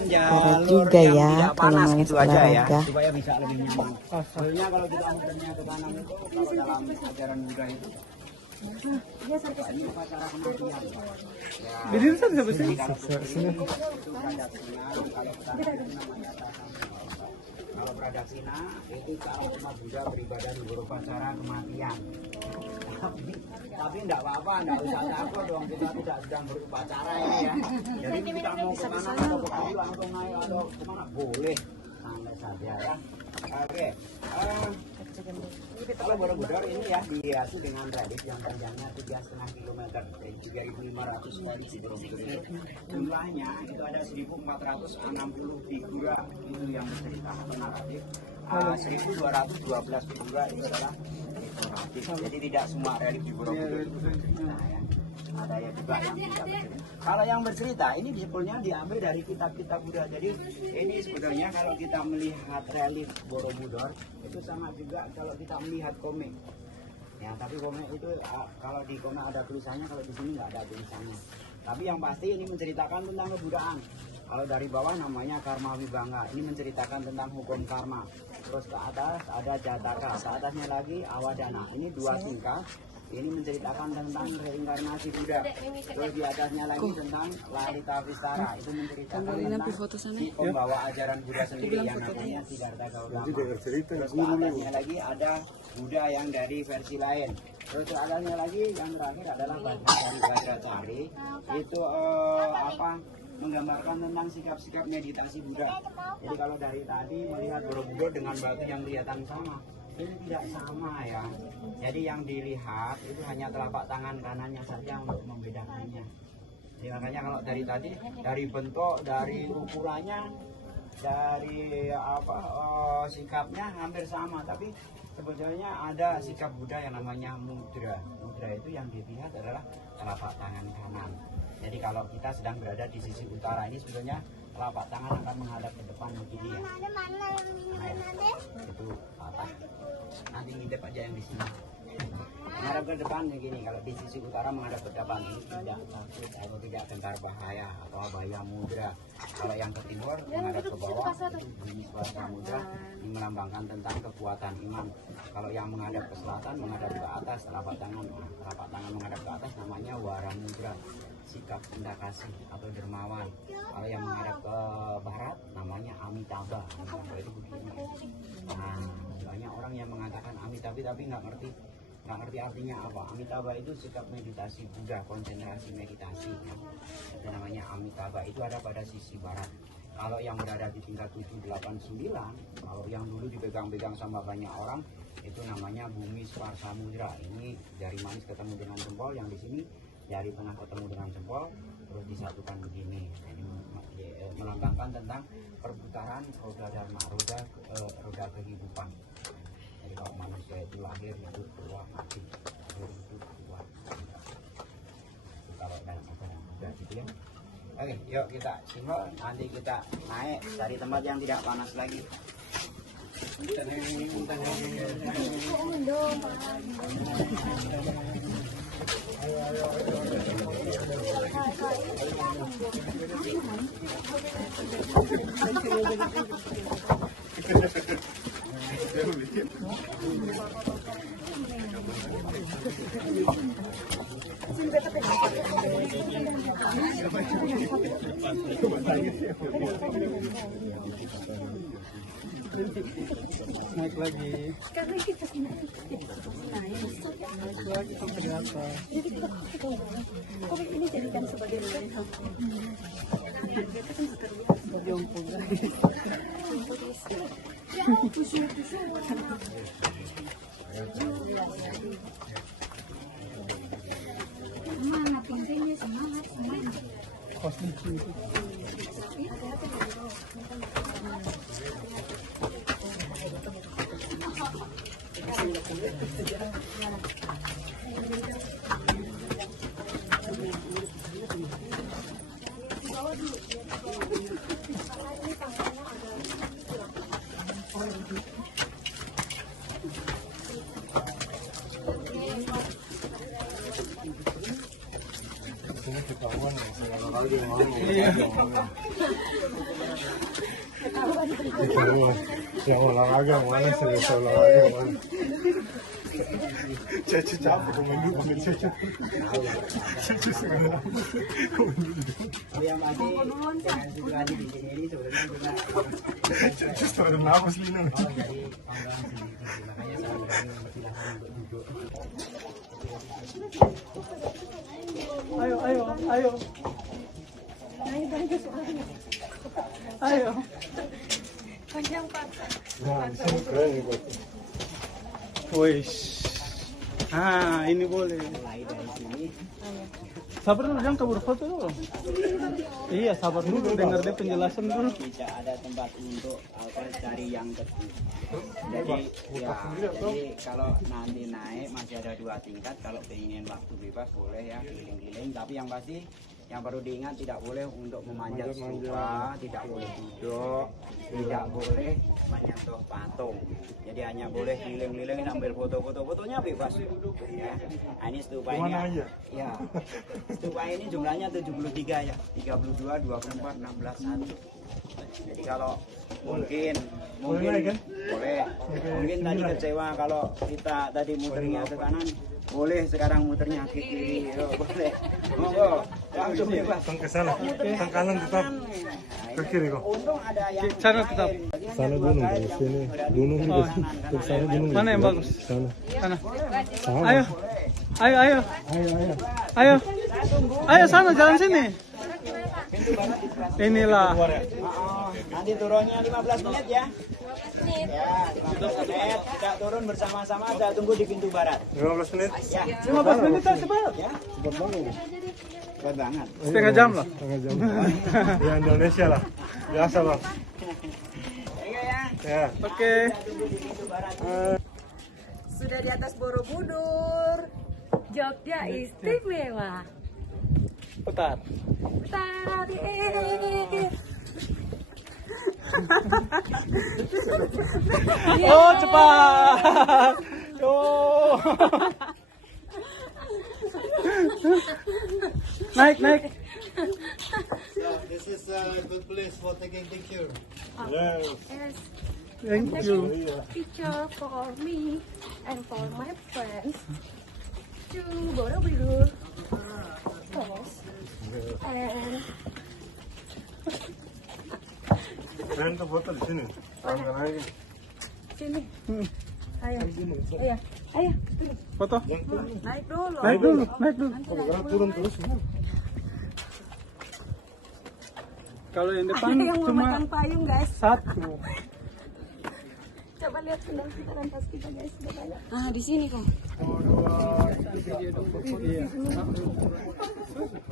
berat juga ya kalau malas olahraga. Supaya bisa lebih nyaman. Soalnya kalau kita muternya ke kanan itu kalau dalam ajaran Buddha itu ini upacara kematian. Berdiri saja sini. Kalau pradaksina itu cara umat Buddha beribadah di berupacara kematian. Tapi enggak apa-apa, enggak usah takut dong, kita tidak sedang berupacara ini ya. Jadi kita mau ke mana atau ke kiri langsung naik atau kemana boleh, santai saja ya. Oke. Kalau Borobudur ini ya dihiasi dengan relief yang panjangnya 3,5 km dan 3.500 relief di Borobudur itu. Jumlahnya itu ada 1.460 figura itu yang bercerita atau naratif. 1.212 figura itu adalah dekoratif. Jadi tidak semua relief di Borobudur itu bercerita ya. Ada ya juga yang tidak bercerita. Kalau yang bercerita ini sebetulnya diambil dari kitab-kitab Buddha. Jadi ini sebetulnya kalau kita melihat relief Borobudur itu sama juga kalau kita melihat komik. Ya, tapi komik itu kalau di komik ada tulisannya, kalau di sini nggak ada tulisannya. Tapi yang pasti ini menceritakan tentang kebudayaan. Kalau dari bawah namanya Karma Vibhanga, ini menceritakan tentang hukum karma. Terus ke atas ada Jataka, ke atasnya lagi Awadana. Ini dua tingkat. Ini menceritakan tentang reinkarnasi Buddha. Terus di atasnya lagi tentang Lalita Vistara. Itu menceritakan tentang si pembawa ajaran Buddha sendiri yang namanya Siddhartha Gautama. Terus ke atasnya lagi ada Buddha yang dari versi lain. Terus ke atasnya lagi yang terakhir adalah bagian dari Bhadracari. Itu menggambarkan tentang sikap-sikap meditasi Buddha. Jadi kalau dari tadi melihat Borobudur dengan batu yang kelihatan sama, ini tidak sama ya. Jadi yang dilihat itu hanya telapak tangan kanannya saja untuk membedakannya. Jadi makanya kalau dari tadi, dari bentuk, dari ukurannya, dari sikapnya hampir sama, tapi sebetulnya ada sikap Buddha yang namanya mudra. Mudra itu yang dilihat adalah telapak tangan kanan. Jadi kalau kita sedang berada di sisi utara ini sebetulnya telapak tangan akan menghadap ke depan begini ya. Nah, ya. Itu patah. Nanti ngidep aja yang di sini. Menghadap ke depan begini. Kalau di sisi utara menghadap ke depan ini tidak takut atau tidak gentar bahaya atau bahaya mudra. Kalau yang ke timur menghadap ke bawah itu bunyi swasta mudra, ini melambangkan tentang kekuatan iman. Kalau yang menghadap ke selatan menghadap ke atas telapak tangan menghadap ke atas namanya wara mudra, sikap cinta kasih atau dermawan. Kalau yang menghadap ke barat namanya Amitabha. Amitabha itu begini. Nah, banyak orang yang mengatakan Amitabha tapi nggak ngerti artinya apa. Amitabha itu sikap meditasi Buddha, konsentrasi meditasi. Itu namanya Amitabha. Itu ada pada sisi barat. Kalau yang berada di tingkat 7, 8, 9, kalau yang dulu dipegang-pegang sama banyak orang, itu namanya bumi Sparsa Mudra. Ini jari manis ketemu dengan jempol, yang di sini jari tengah ketemu dengan jempol, terus disatukan begini. Ini melambangkan tentang perputaran roda dharma, roda kehidupan. Jadi kalau manusia itu lahir, hidup, tua, mati, lahir, hidup, tua. Kalau dalam ajaran Buddha gitu ya. Oke, yuk kita simbol, nanti kita naik dari tempat yang tidak panas lagi. Naik lagi. Karena kita naik Lagi sampai di atas. jadi kita komik ini jadikan sebagai kita kan seterbiasa Jompo guys. mana pintunya semangat semangat Pasti itu. Ini ketahuan ya, saya lagi mau. Yang olahraga mana sih? Olahraga mana? Caca capek komendu, Caca. Caca sebenarnya. Yang pasti situasi di sini ini sebenarnya juga Caca sebenarnya napas lina. Ayo, ayo, ayo. Ayo. panjang patah Nah, di sini keren nih buat. Wih. Ah, ini boleh. mulai dari sini. Sabar dulu, jangan kabur foto dulu. Iya, sabar dulu, dengar dia penjelasan dulu. Tidak ada tempat untuk cari yang teduh. Jadi kalau nanti naik masih ada 2 tingkat. Kalau ingin waktu bebas boleh ya keliling-keliling. Tapi yang pasti yang perlu diingat tidak boleh untuk memanjat stupa, tidak boleh duduk, tidak boleh menyentuh patung. Jadi hanya boleh keliling-keliling sambil foto-foto. Fotonya bebas ya. Nah, ini stupa ini. Ya. Stupa ini jumlahnya 73 ya. 32, 24, 16, 1. Jadi kalau mungkin boleh. Mungkin tadi kecewa kalau kita tadi muternya ke kanan, boleh sekarang muternya ke kiri. Yo, boleh. Monggo. Langsung bebas. Tang ke sana, tang kanan tetap ke kiri kok. Untung ada yang Sana tetap. Sana gunung dari sini, gunung di sana gunung. Mana yang bagus? Sana. Sana. Sana. Ayo. Ayo, ayo. Ayo, ayo. Ayo. Ayo sana jalan sini. Inilah. nanti turunnya 15 menit ya. Ya, 15 menit. Kita turun bersama-sama, kita tunggu di pintu barat. 15 menit. Ya, 15 menit cepat. ya. Cepat banget. Cepat banget. Setengah jam lah. Setengah jam. Di Indonesia lah. Biasa bang. Oke ya. Ya. Oke. sudah di atas Borobudur. Jogja istimewa. Putar. Bentar, Oh, cepat. Oh. Naik, naik. This is a good place for taking picture. Yes. Yes, Thank you. picture for me and for my friends to Borobudur. Yes. And Keren tuh foto di sini. Tanggal lagi. sini. Ayo. Ayo. Ayo. Foto. Naik dulu. Naik dulu, naik dulu. Kalau turun terus. Kalau yang depan Ada yang cuma memegang payung, guys. 1. Coba lihat sendal kita dan tas kita, guys. Ah, di sini kok.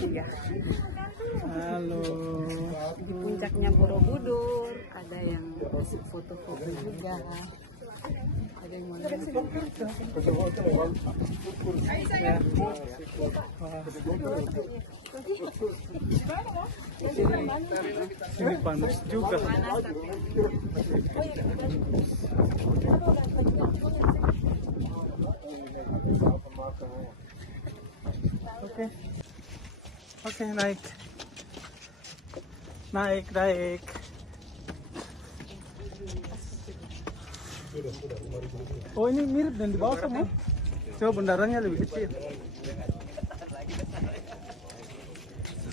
Iya. Halo. Di puncaknya Borobudur ada yang masih foto-foto juga. Ada yang mau Ini panas juga. Oke. Oke, naik. Naik, naik. Oh, ini mirip dan di bawah kan, ya? Coba bendarannya lebih kecil.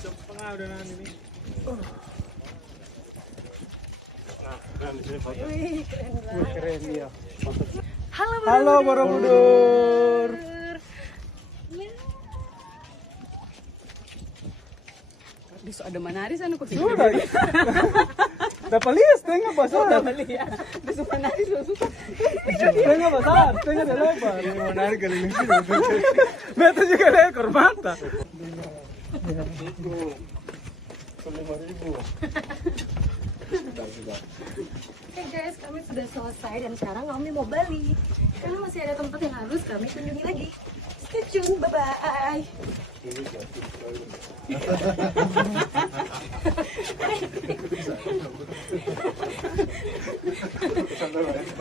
Setengah udah nanti ini. yang di sini foto. Wih, keren banget. Keren ya. Halo Borobudur. Ya. Besok ada menari sana kok. Sudah. Dapat lihat setengah besar. Besok menari suka. Setengah besar, setengah dia lebar. Ini menarik kali ini sih. Betul juga ekor mata. 5.000. Oke guys, kami sudah selesai dan sekarang kami mau balik. Karena masih ada tempat yang harus kami kunjungi lagi. Stay tune, bye-bye.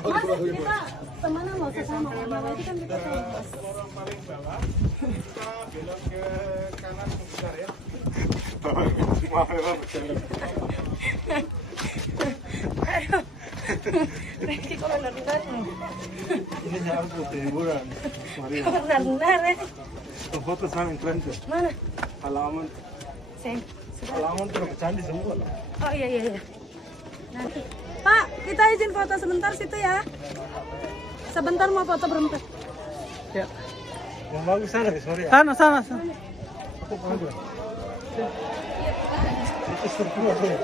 Mas, kita kemana mau ke sana? Nanti kan kita ke bus. Orang paling bawah, kita belok ke kanan sebentar ya. Maaf ya, bercanda. Reki kok benar-benar nih. Ini harus buat hiburan. Maria, Benar-benar ya. foto sama yang keren tuh. Mana? Halaman, Seng. halaman tuh candi semua. Oh iya. Nanti. Pak, kita izin foto sebentar situ ya. Sebentar mau foto berempat. Ya. Yang bagus sana guys, sorry ya. Sana. Aku panggil. Itu struktur tuh.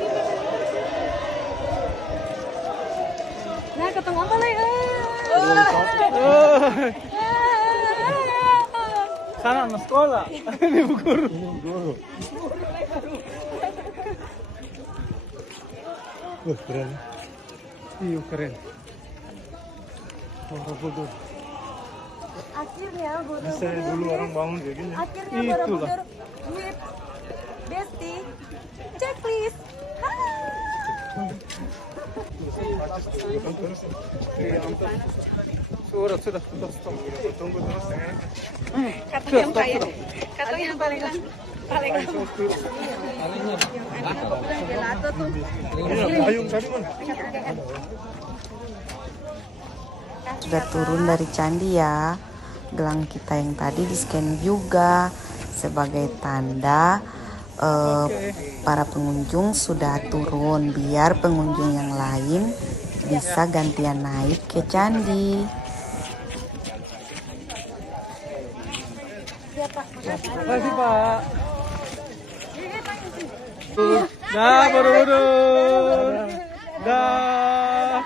Nah, ketemu apa lagi? Sana anak sekolah. Ini bu guru. Guru. Keren. Iya keren. Borobudur. Akhirnya Borobudur. Bisa dulu orang bangun kayak gini. Akhirnya Itulah. Borobudur with Besti checklist. Sudah. Tunggu terus ya. Kata yang kaya. Kata yang paling gelato tuh. Ini payung tadi mana? Sudah turun dari candi ya. Gelang kita yang tadi di scan juga sebagai tanda para pengunjung sudah turun biar pengunjung yang lain bisa gantian naik ke candi. Makasih Pak. Dah Borobudur. Dah.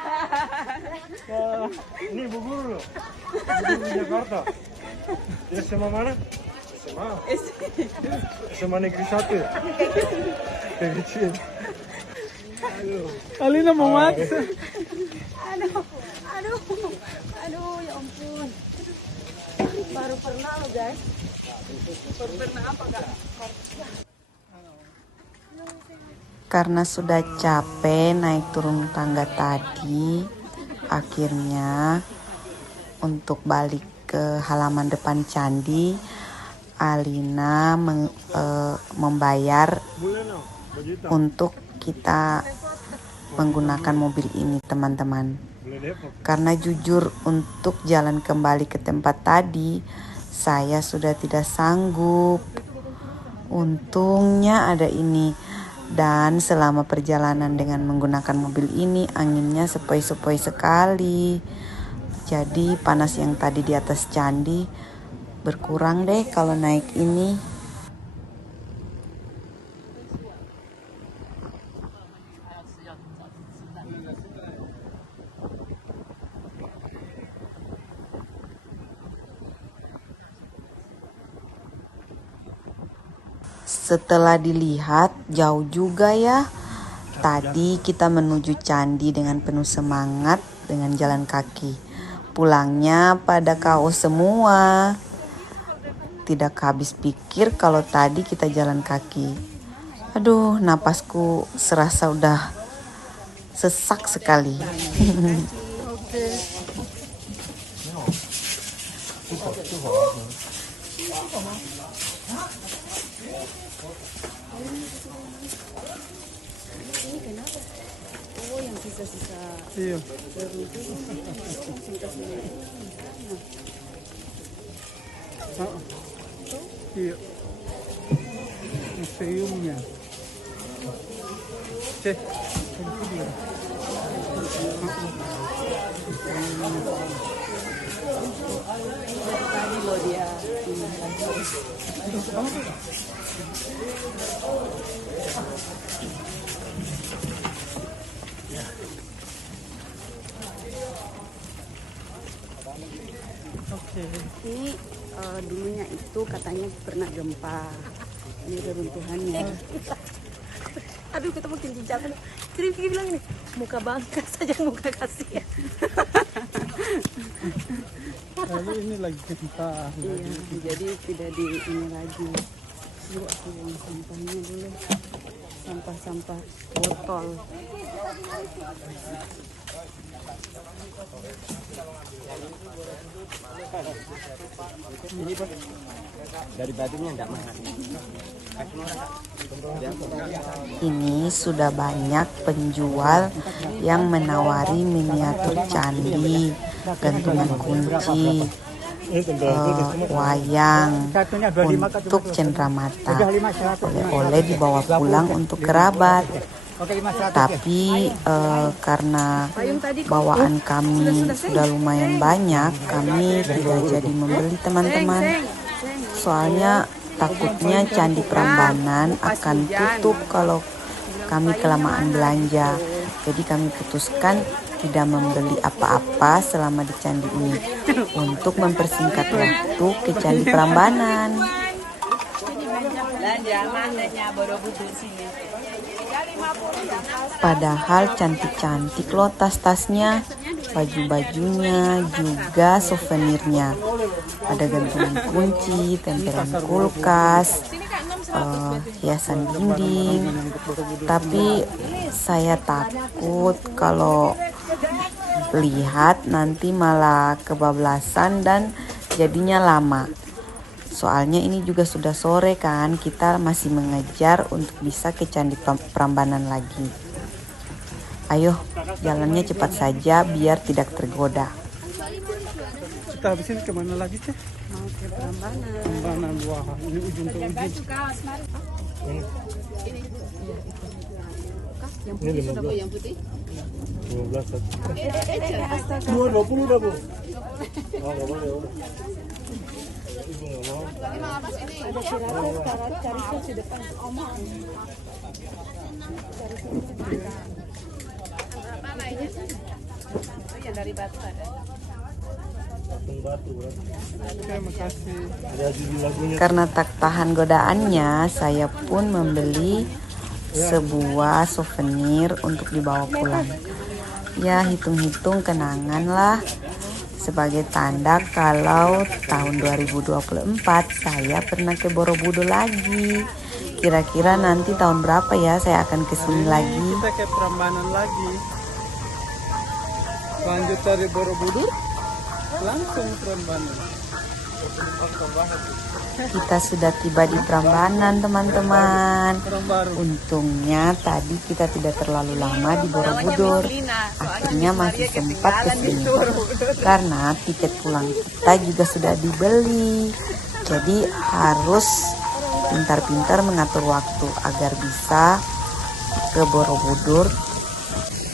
Ini Bu Guru loh. Bu Guru di Jakarta. Dia SMA mana? SMA Negeri 1 ya? Kayak kecil. Alina mau maksa. Aduh, ya ampun. Baru pernah lo guys. Baru pernah apa kak? Karena sudah capek naik turun tangga tadi, akhirnya untuk balik ke halaman depan candi, Alina membayar untuk kita menggunakan mobil ini teman-teman. Karena jujur untuk jalan kembali ke tempat tadi, saya sudah tidak sanggup. Untungnya ada ini. Dan selama perjalanan dengan menggunakan mobil ini, anginnya sepoi-sepoi sekali. Jadi panas yang tadi di atas candi berkurang deh kalau naik ini. Setelah dilihat jauh juga ya. Tadi kita menuju candi dengan penuh semangat dengan jalan kaki. Pulangnya pada KO semua. Tidak habis pikir kalau tadi kita jalan kaki. Aduh, napasku serasa udah sesak sekali. Oh, yang sisa-sisa. Iya. Iya. Museumnya. Cek. Tadi loh dia. Ini dulunya itu katanya pernah gempa. Ini reruntuhannya. Aduh, kita makin jatuh. Kiri bilang ini, muka bangka saja muka kasihan. Lalu ini lagi gempa. Iya, jadi tidak di ini lagi. Yuk aku buang sampahnya dulu. Sampah-sampah botol. Dari batunya enggak mahal. Ini sudah banyak penjual yang menawari miniatur candi, gantungan kunci, wayang untuk cenderamata. Oleh-oleh dibawa pulang untuk kerabat. Tapi karena bawaan kami sudah lumayan banyak, kami tidak jadi membeli teman-teman. Soalnya takutnya Candi Prambanan akan tutup kalau kami kelamaan belanja. Jadi kami putuskan tidak membeli apa-apa selama di candi ini untuk mempersingkat waktu ke Candi Prambanan. Padahal cantik-cantik loh tas-tasnya, baju-bajunya, juga souvenirnya. Ada gantungan kunci, tempelan kulkas, hiasan dinding. Tapi saya takut kalau lihat nanti malah kebablasan dan jadinya lama. Soalnya ini juga sudah sore kan, kita masih mengejar untuk bisa ke Candi Prambanan lagi. Ayo, jalannya cepat saja biar tidak tergoda. Kita habisin kemana lagi, Cek? Mau ke Prambanan. Prambanan, wah ini ujung ke ujung. Yang putih sudah Bu, yang putih? 12 satu. 20 dah, Bu. Oh, enggak boleh, udah. Ibu enggak mau. Ada sirakat, cari sos di depan. Yang dari batu ada. Batu berarti. Terima kasih. Ada judul lagunya. Karena tak tahan godaannya, saya pun membeli sebuah souvenir untuk dibawa pulang. Ya, hitung-hitung kenangan lah. Sebagai tanda kalau tahun 2024 saya pernah ke Borobudur lagi. Kira-kira nanti tahun berapa ya saya akan kesini lagi. Kita ke Prambanan lagi. Lanjut dari Borobudur, langsung Prambanan. Kita sudah tiba di Prambanan, teman-teman. Untungnya tadi kita tidak terlalu lama di Borobudur. Akhirnya masih sempat kesini. Karena tiket pulang kita juga sudah dibeli. Jadi harus pintar-pintar mengatur waktu agar bisa ke Borobudur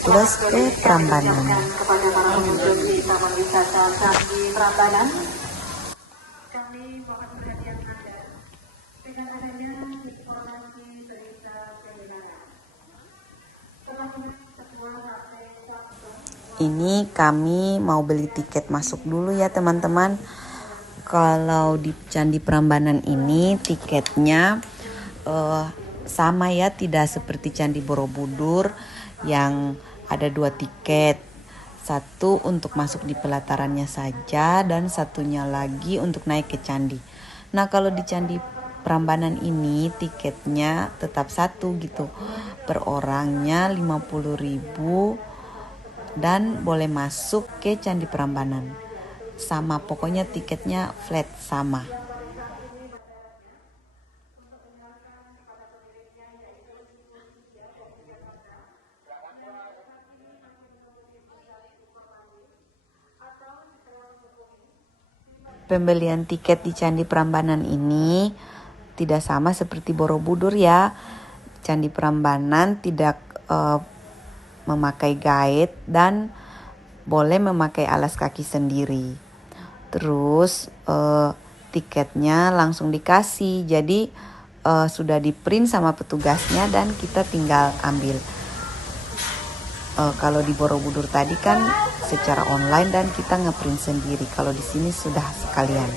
plus ke Prambanan. Kepada para pengunjung di Taman Wisata Candi Prambanan, kami mohon perhatian Anda dengan adanya informasi berita kebenaran. Telah Ketua HP Ini kami mau beli tiket masuk dulu ya teman-teman. Kalau di Candi Prambanan ini tiketnya sama ya, tidak seperti Candi Borobudur yang ada 2 tiket. Satu untuk masuk di pelatarannya saja dan satunya lagi untuk naik ke candi. Nah, kalau di Candi Prambanan ini tiketnya tetap satu gitu. Per orangnya 50.000 dan boleh masuk ke Candi Prambanan. Sama, pokoknya tiketnya flat sama. Pembelian tiket di Candi Prambanan ini tidak sama seperti Borobudur ya. Candi Prambanan tidak memakai guide dan boleh memakai alas kaki sendiri. Terus tiketnya langsung dikasih, jadi sudah di-print sama petugasnya dan kita tinggal ambil. Kalau di Borobudur tadi kan secara online dan kita ngeprint sendiri. Kalau di sini sudah sekalian.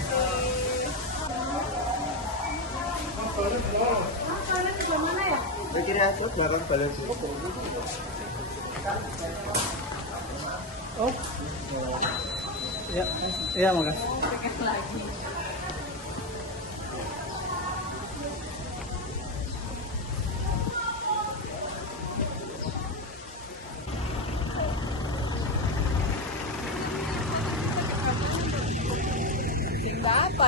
Oh, ya, iya makasih.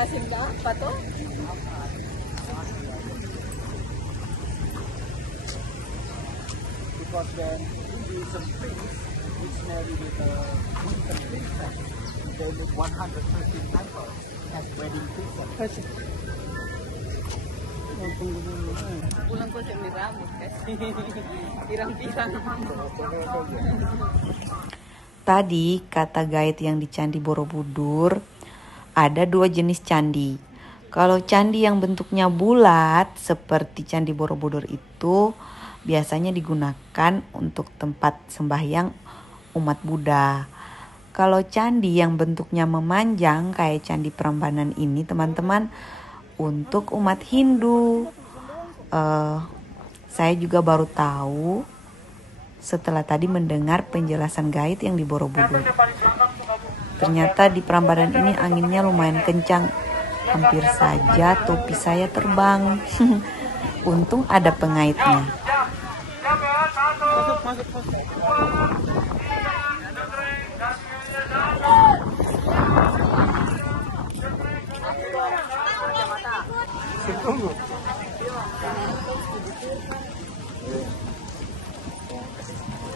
Simba apa tuh? Because then Hinduism priest which married with a Muslim princess, they made 113 temples as wedding feasts. Pulang ko siya may rambut kasi pirang-pirang. Tadi kata guide yang di Candi Borobudur ada 2 jenis candi. Kalau candi yang bentuknya bulat seperti Candi Borobudur itu biasanya digunakan untuk tempat sembahyang umat Buddha. Kalau candi yang bentuknya memanjang kayak Candi Prambanan ini teman-teman untuk umat Hindu. Saya juga baru tahu setelah tadi mendengar penjelasan guide yang di Borobudur. Ternyata di Prambanan ini anginnya lumayan kencang. Hampir saja topi saya terbang. Untung ada pengaitnya.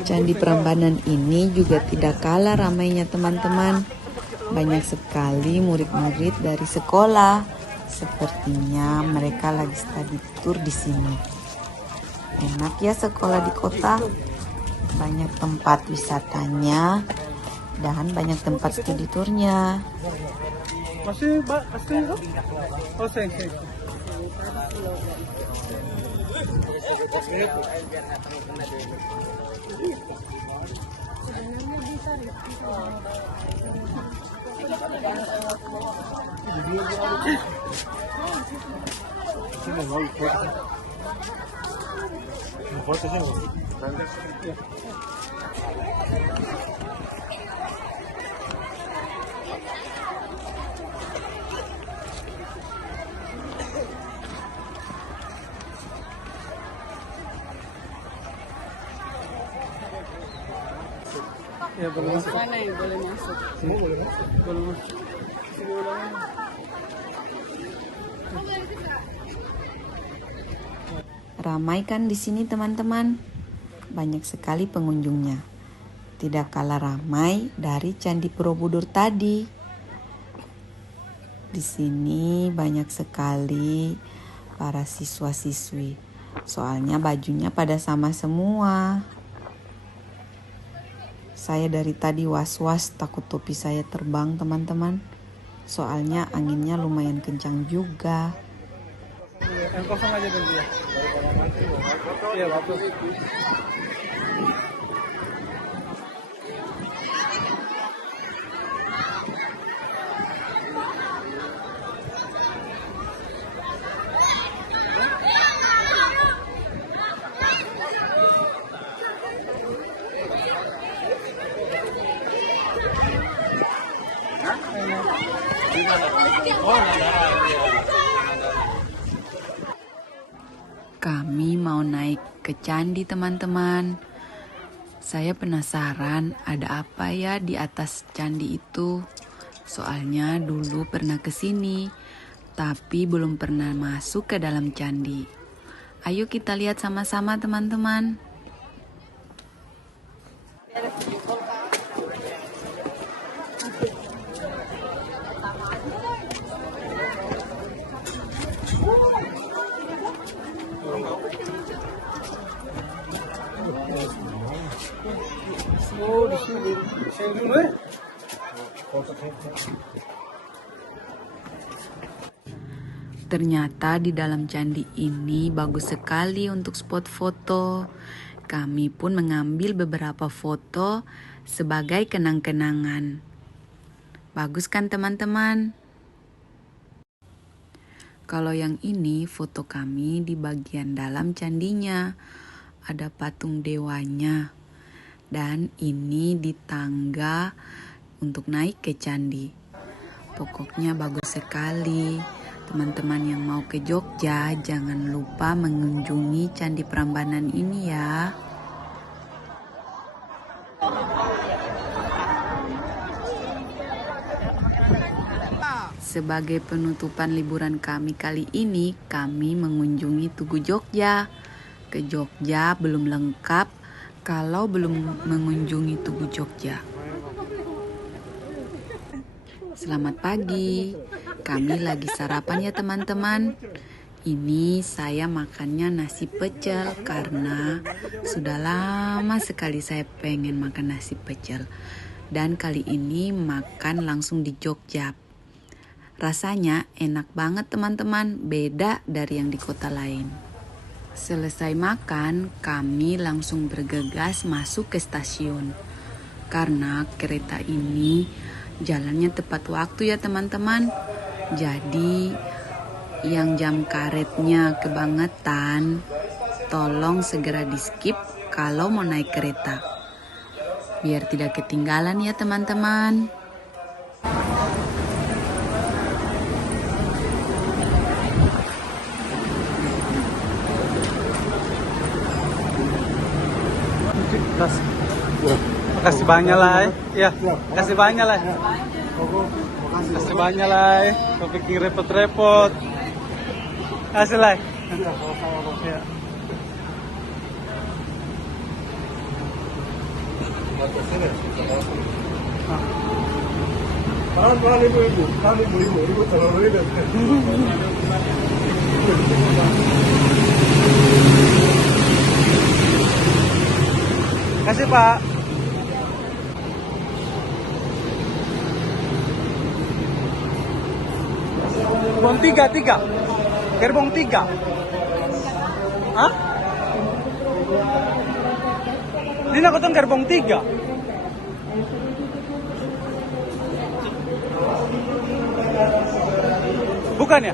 Candi Prambanan ini juga tidak kalah ramainya teman-teman. Banyak sekali murid-murid dari sekolah. Sepertinya mereka lagi study tour di sini. Enak ya sekolah di kota. Banyak tempat wisatanya dan banyak tempat studi tournya. Masih, Mbak, masih. Oh, seng. Ya, boleh masuk. Mana yang boleh masuk? Semua boleh masuk. Boleh masuk. Sini ulang. Ramai kan di sini teman-teman? Banyak sekali pengunjungnya. Tidak kalah ramai dari Candi Borobudur tadi. Di sini banyak sekali para siswa-siswi. Soalnya bajunya pada sama semua. Saya dari tadi was-was takut topi saya terbang teman-teman. Soalnya anginnya lumayan kencang juga. Yang kosong aja dulu ya. Iya, bagus. Kami mau naik ke candi teman-teman. Saya penasaran ada apa ya di atas candi itu. Soalnya dulu pernah ke sini, tapi belum pernah masuk ke dalam candi. Ayo kita lihat sama-sama teman-teman. Ternyata di dalam candi ini bagus sekali untuk spot foto. Kami pun mengambil beberapa foto sebagai kenang-kenangan. Bagus kan teman-teman? Kalau yang ini foto kami di bagian dalam candinya. Ada patung dewanya. Dan ini di tangga untuk naik ke candi. Pokoknya bagus sekali. Teman-teman yang mau ke Jogja, jangan lupa mengunjungi Candi Prambanan ini ya. Sebagai penutupan liburan kami kali ini, kami mengunjungi Tugu Jogja. Ke Jogja belum lengkap kalau belum mengunjungi Tugu Jogja. Selamat pagi, kami lagi sarapan ya teman-teman. Ini saya makannya nasi pecel karena sudah lama sekali saya pengen makan nasi pecel. Dan kali ini makan langsung di Jogja. Rasanya enak banget teman-teman, beda dari yang di kota lain. Selesai makan, kami langsung bergegas masuk ke stasiun. Karena kereta ini jalannya tepat waktu ya teman-teman. Jadi yang jam karetnya kebangetan, tolong segera di skip kalau mau naik kereta. Biar tidak ketinggalan ya teman-teman. Makasih banyak lah, ya. Makasih banyak lah. Makasih banyak lah. Kau pikir repot-repot. Kasih lah. Ya. Tahan ibu-ibu, ibu terlalu ribet. Kasih Pak. Gerbong 3. Gerbong 3. Hah? Ini aku tuh gerbong 3. Bukan ya?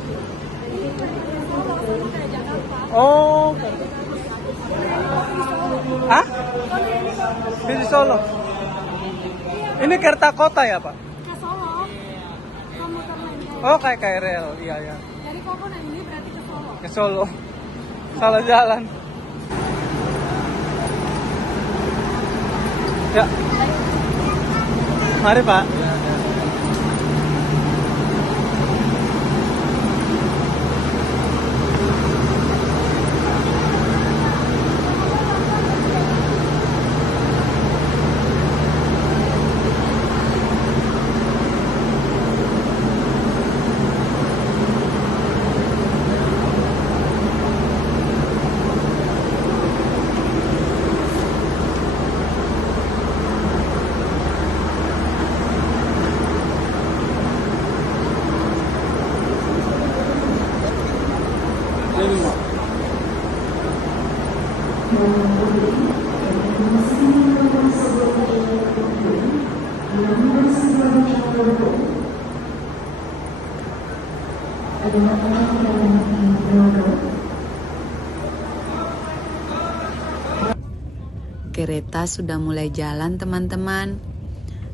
Oh. Hah? Di Solo. Ini kereta kota ya, Pak? Ke Solo. Oh, kayak KRL. Iya. Jadi Kokonan ini berarti ke Solo. Ke Solo. Salah jalan. Ya. Mari, Pak. Kereta sudah mulai jalan teman-teman.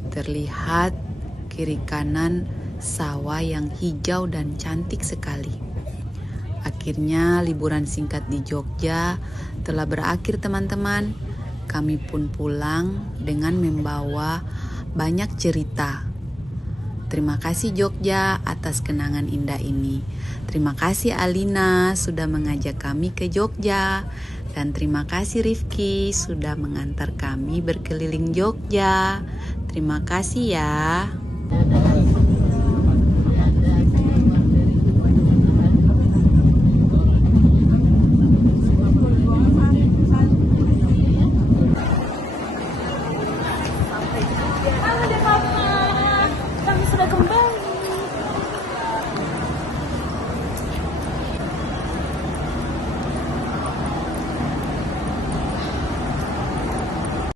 Terlihat kiri kanan sawah yang hijau dan cantik sekali. Akhirnya liburan singkat di Jogja telah berakhir teman-teman. Kami pun pulang dengan membawa banyak cerita. Terima kasih Jogja atas kenangan indah ini. Terima kasih Alina sudah mengajak kami ke Jogja. Dan terima kasih Rifki sudah mengantar kami berkeliling Jogja. Terima kasih ya.